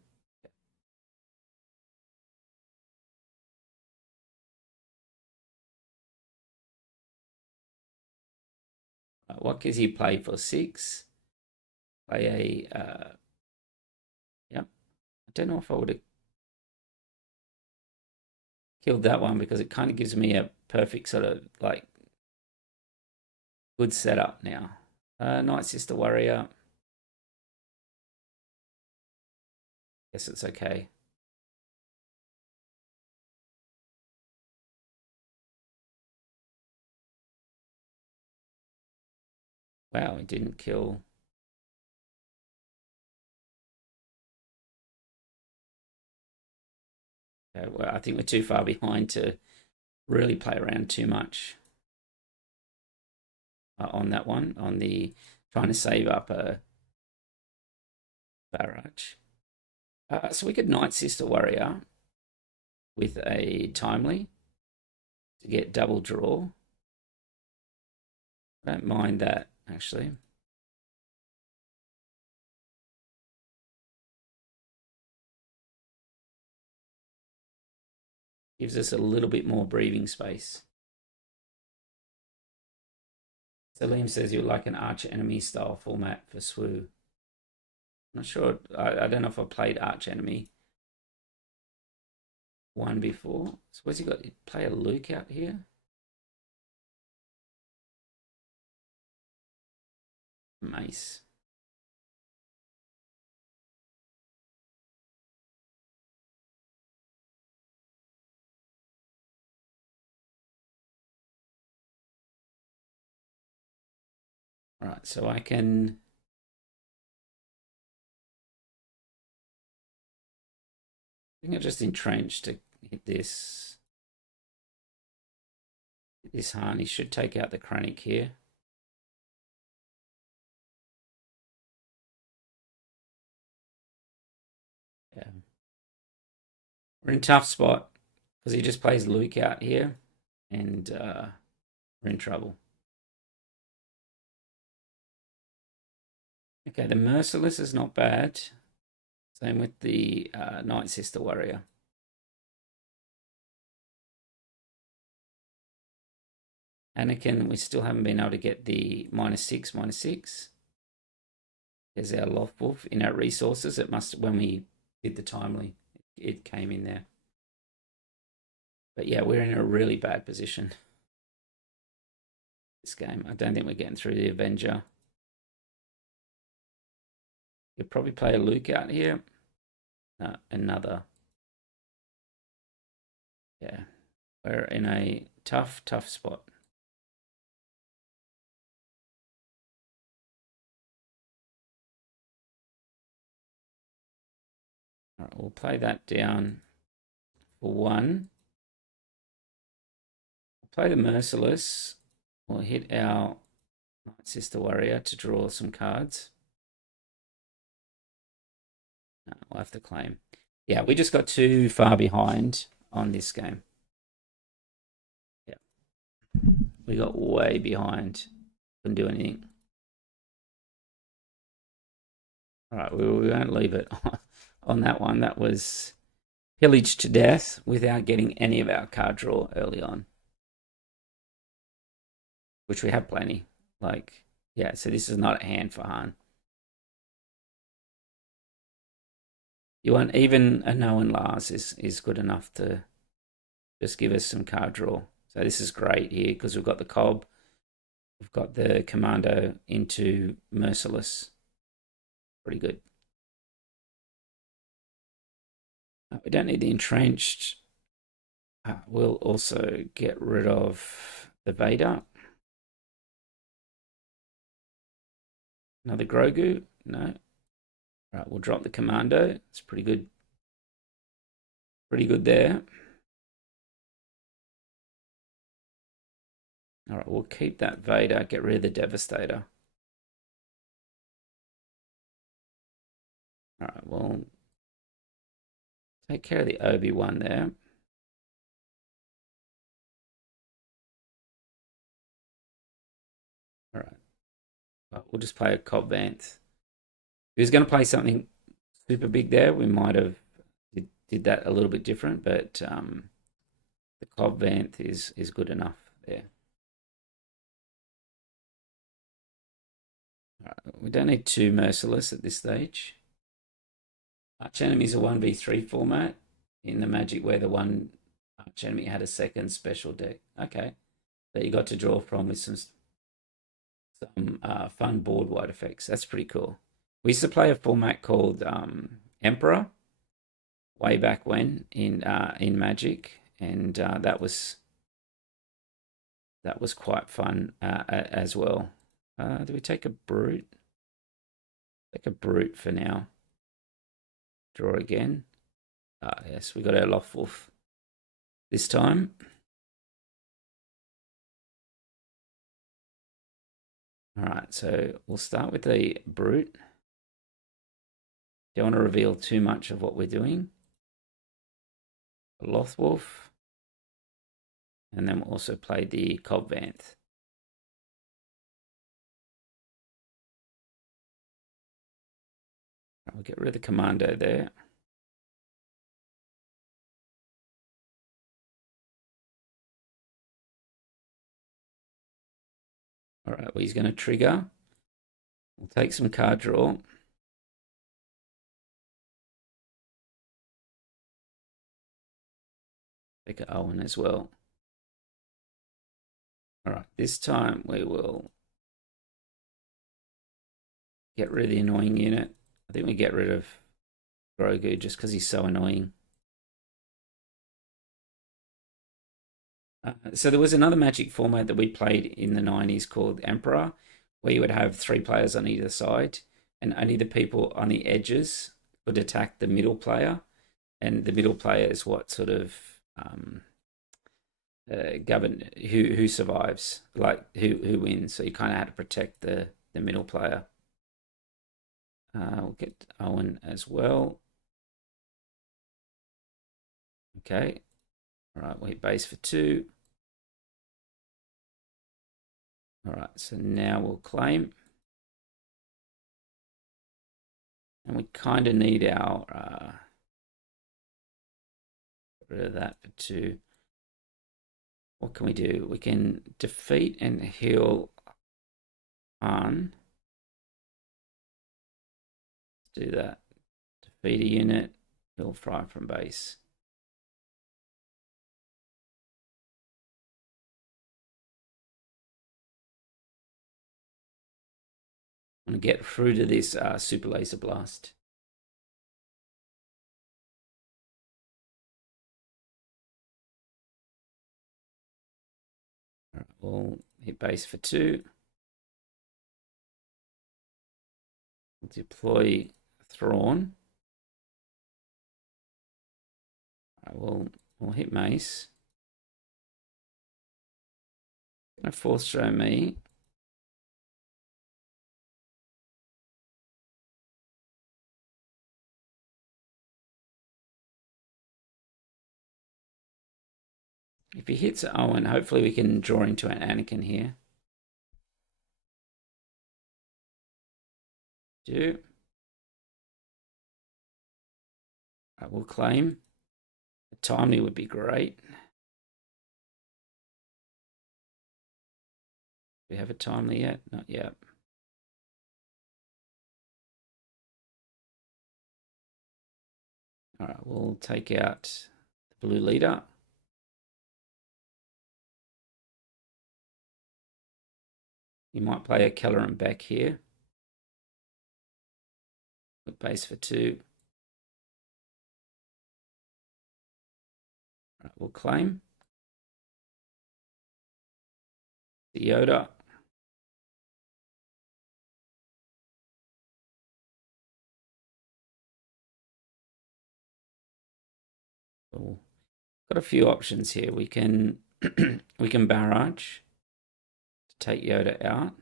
What does he play for 6? Play a yep. I don't know if I would have killed that one because it kind of gives me a perfect sort of like good setup now. Night Sister Warrior. Guess it's okay. Wow, it didn't kill. Okay, well, I think we're too far behind to really play around too much on that one, on the trying to save up a barrage. So we could Night Sister Warrior with a Timely to get double draw. I don't mind that, actually. Gives us a little bit more breathing space. So Liam says you like an Arch Enemy style format for SWU. I'm not sure. I don't know if I played Arch Enemy one before. So what's he got? Play a Luke out here? Mace. All right, so I can I think I just entrench to hit this. This Han, he should take out the Chronic here. Yeah. We're in a tough spot because he just plays Luke out here and we're in trouble. Okay, the Merciless is not bad. Same with the Night Sister Warrior. Anakin, we still haven't been able to get the -6/-6. There's our Loft Wolf in our resources. It must, when we did the Timely, it came in there. But yeah, we're in a really bad position this game. I don't think we're getting through the Avenger. You'll probably play a Luke out here. No, another. Yeah, we're in a tough spot. All right, we'll play that down for 1. We'll play the Merciless. We'll hit our Night Sister Warrior to draw some cards. No, we'll have to claim. Yeah, we just got too far behind on this game. Yeah. We got way behind. Couldn't do anything. All right, we won't leave it on that one. That was pillaged to death without getting any of our card draw early on, which we have plenty. Like, yeah, so this is not a hand for Han. You want even a known Lars is good enough to just give us some card draw. So this is great here because we've got the Cobb, we've got the Commando into Merciless. Pretty good. We don't need the Entrenched. We'll also get rid of the Vader. Another Grogu? No. Right, we'll drop the Commando. It's pretty good. Pretty good there. All right, we'll keep that Vader. Get rid of the Devastator. All right, we'll take care of the Obi-Wan there. All right. Well, we'll just play a Cobb Vanth. If he was going to play something super big there, we might have did that a little bit different, but the Cobb Vanth is good enough there. Right, we don't need too merciless at this stage. Arch enemies a 1v3 format in the Magic where the one arch enemy had a second special deck. Okay, that you got to draw from with some fun board wide effects. That's pretty cool. We used to play a format called Emperor way back when in Magic, and that was quite fun as well. Do we take a brute? Take a brute for now. Draw again. Yes, we got our Lothwolf this time. All right, so we'll start with the brute. Don't want to reveal too much of what we're doing. Lothwolf. And then we'll also play the Cobb Vanth. We'll get rid of the Commando there. All right, well, he's going to trigger. We'll take some card draw. Take an Owen as well. All right, this time we will get rid of the annoying unit. I think we get rid of Grogu just because he's so annoying. So there was another Magic format that we played in the 90s called Emperor, where you would have 3 players on either side, and only the people on the edges would attack the middle player, and the middle player is what sort of govern who survives, like who wins. So you kind of had to protect the middle player. We'll get Owen as well. Okay. All right, we base for 2. All right, so now we'll claim. And we kind of need our, get rid of that for 2. What can we do? We can defeat and heal on. Let's do that. Defeat a unit, heal fry from base. I'm going to get through to this Super Laser Blast. All right, we'll hit base for 2. We'll deploy Thrawn. We'll hit Mace. Gonna force throw me. If he hits Owen, hopefully we can draw into an Anakin here. Do. I will claim. A timely would be great. Do we have a timely yet? Not yet. All right, we'll take out the blue leader. You might play a Keller and back here. Put base for 2. All right, we'll claim. The Yoda. We've got a few options here. We can we can barrage to take Yoda out,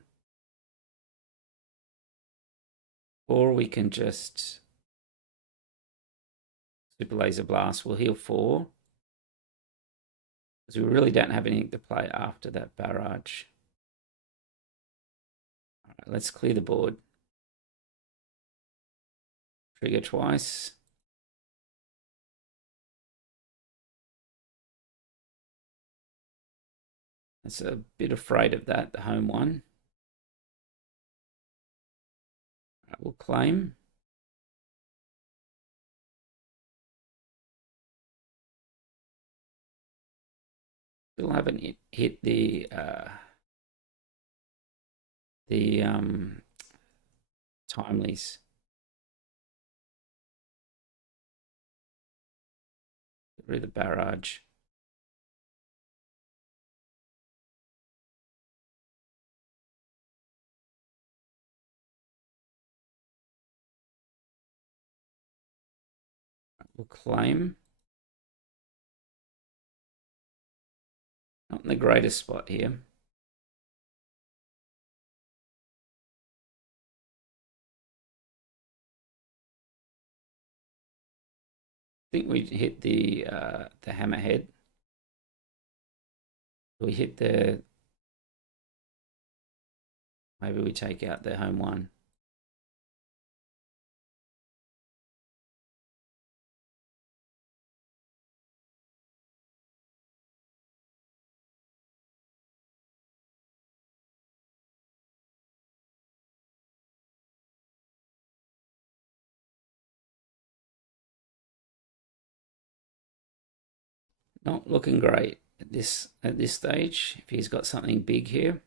or we can just super laser blast. We'll heal 4 because we really don't have anything to play after that barrage. All right, let's clear the board. Trigger twice. That's a bit afraid of that, the home one. All right, we'll claim. Still haven't hit the timelies. Get rid of the barrage. We'll claim. Not in the greatest spot here. I think we hit the hammerhead. We hit the. Maybe we take out the home one. Not looking great at this stage. If he's got something big here.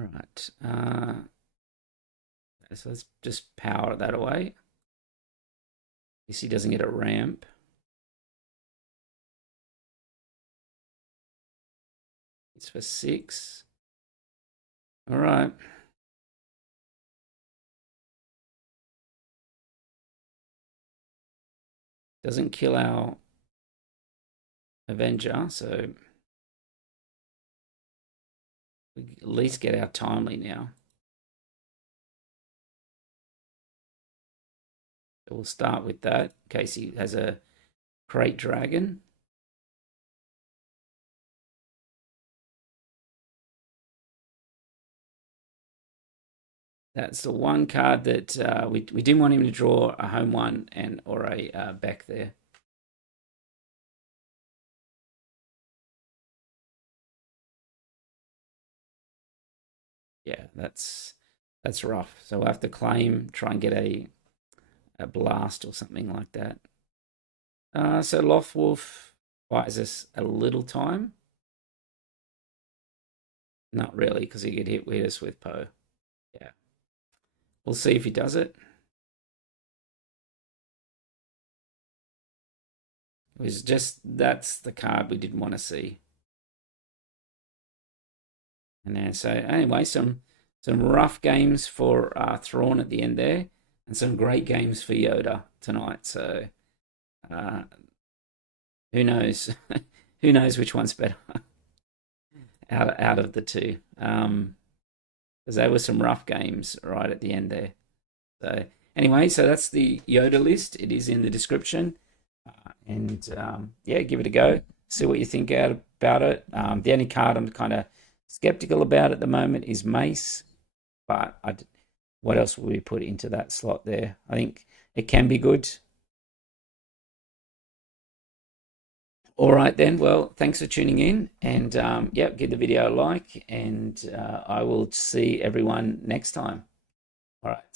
All right. So let's just power that away. You see, he doesn't get a ramp. It's for 6. All right. Doesn't kill our Avenger, so we at least get our timely now. So we'll start with that in case he has a crate dragon. That's the one card that we didn't want him to draw a home one and or a back there. Yeah, that's rough. So we'll have to claim, try and get a blast or something like that. So Lothwolf buys us a little time. Not really, because he could hit us with Poe. Yeah. We'll see if he does it. It was just, that's the card we didn't want to see. And then, so anyway, some rough games for Thrawn at the end there, and some great games for Yoda tonight. So who knows? Who knows which one's better out of the two? Because there were some rough games right at the end there. So anyway, so that's the Yoda list. It is in the description, and yeah, give it a go. See what you think about it. The only card I'm kind of skeptical about at the moment is Mace, but what else will we put into that slot there? I think it can be good. All right then. Well, thanks for tuning in, and yeah, give the video a like, and I will see everyone next time. All right.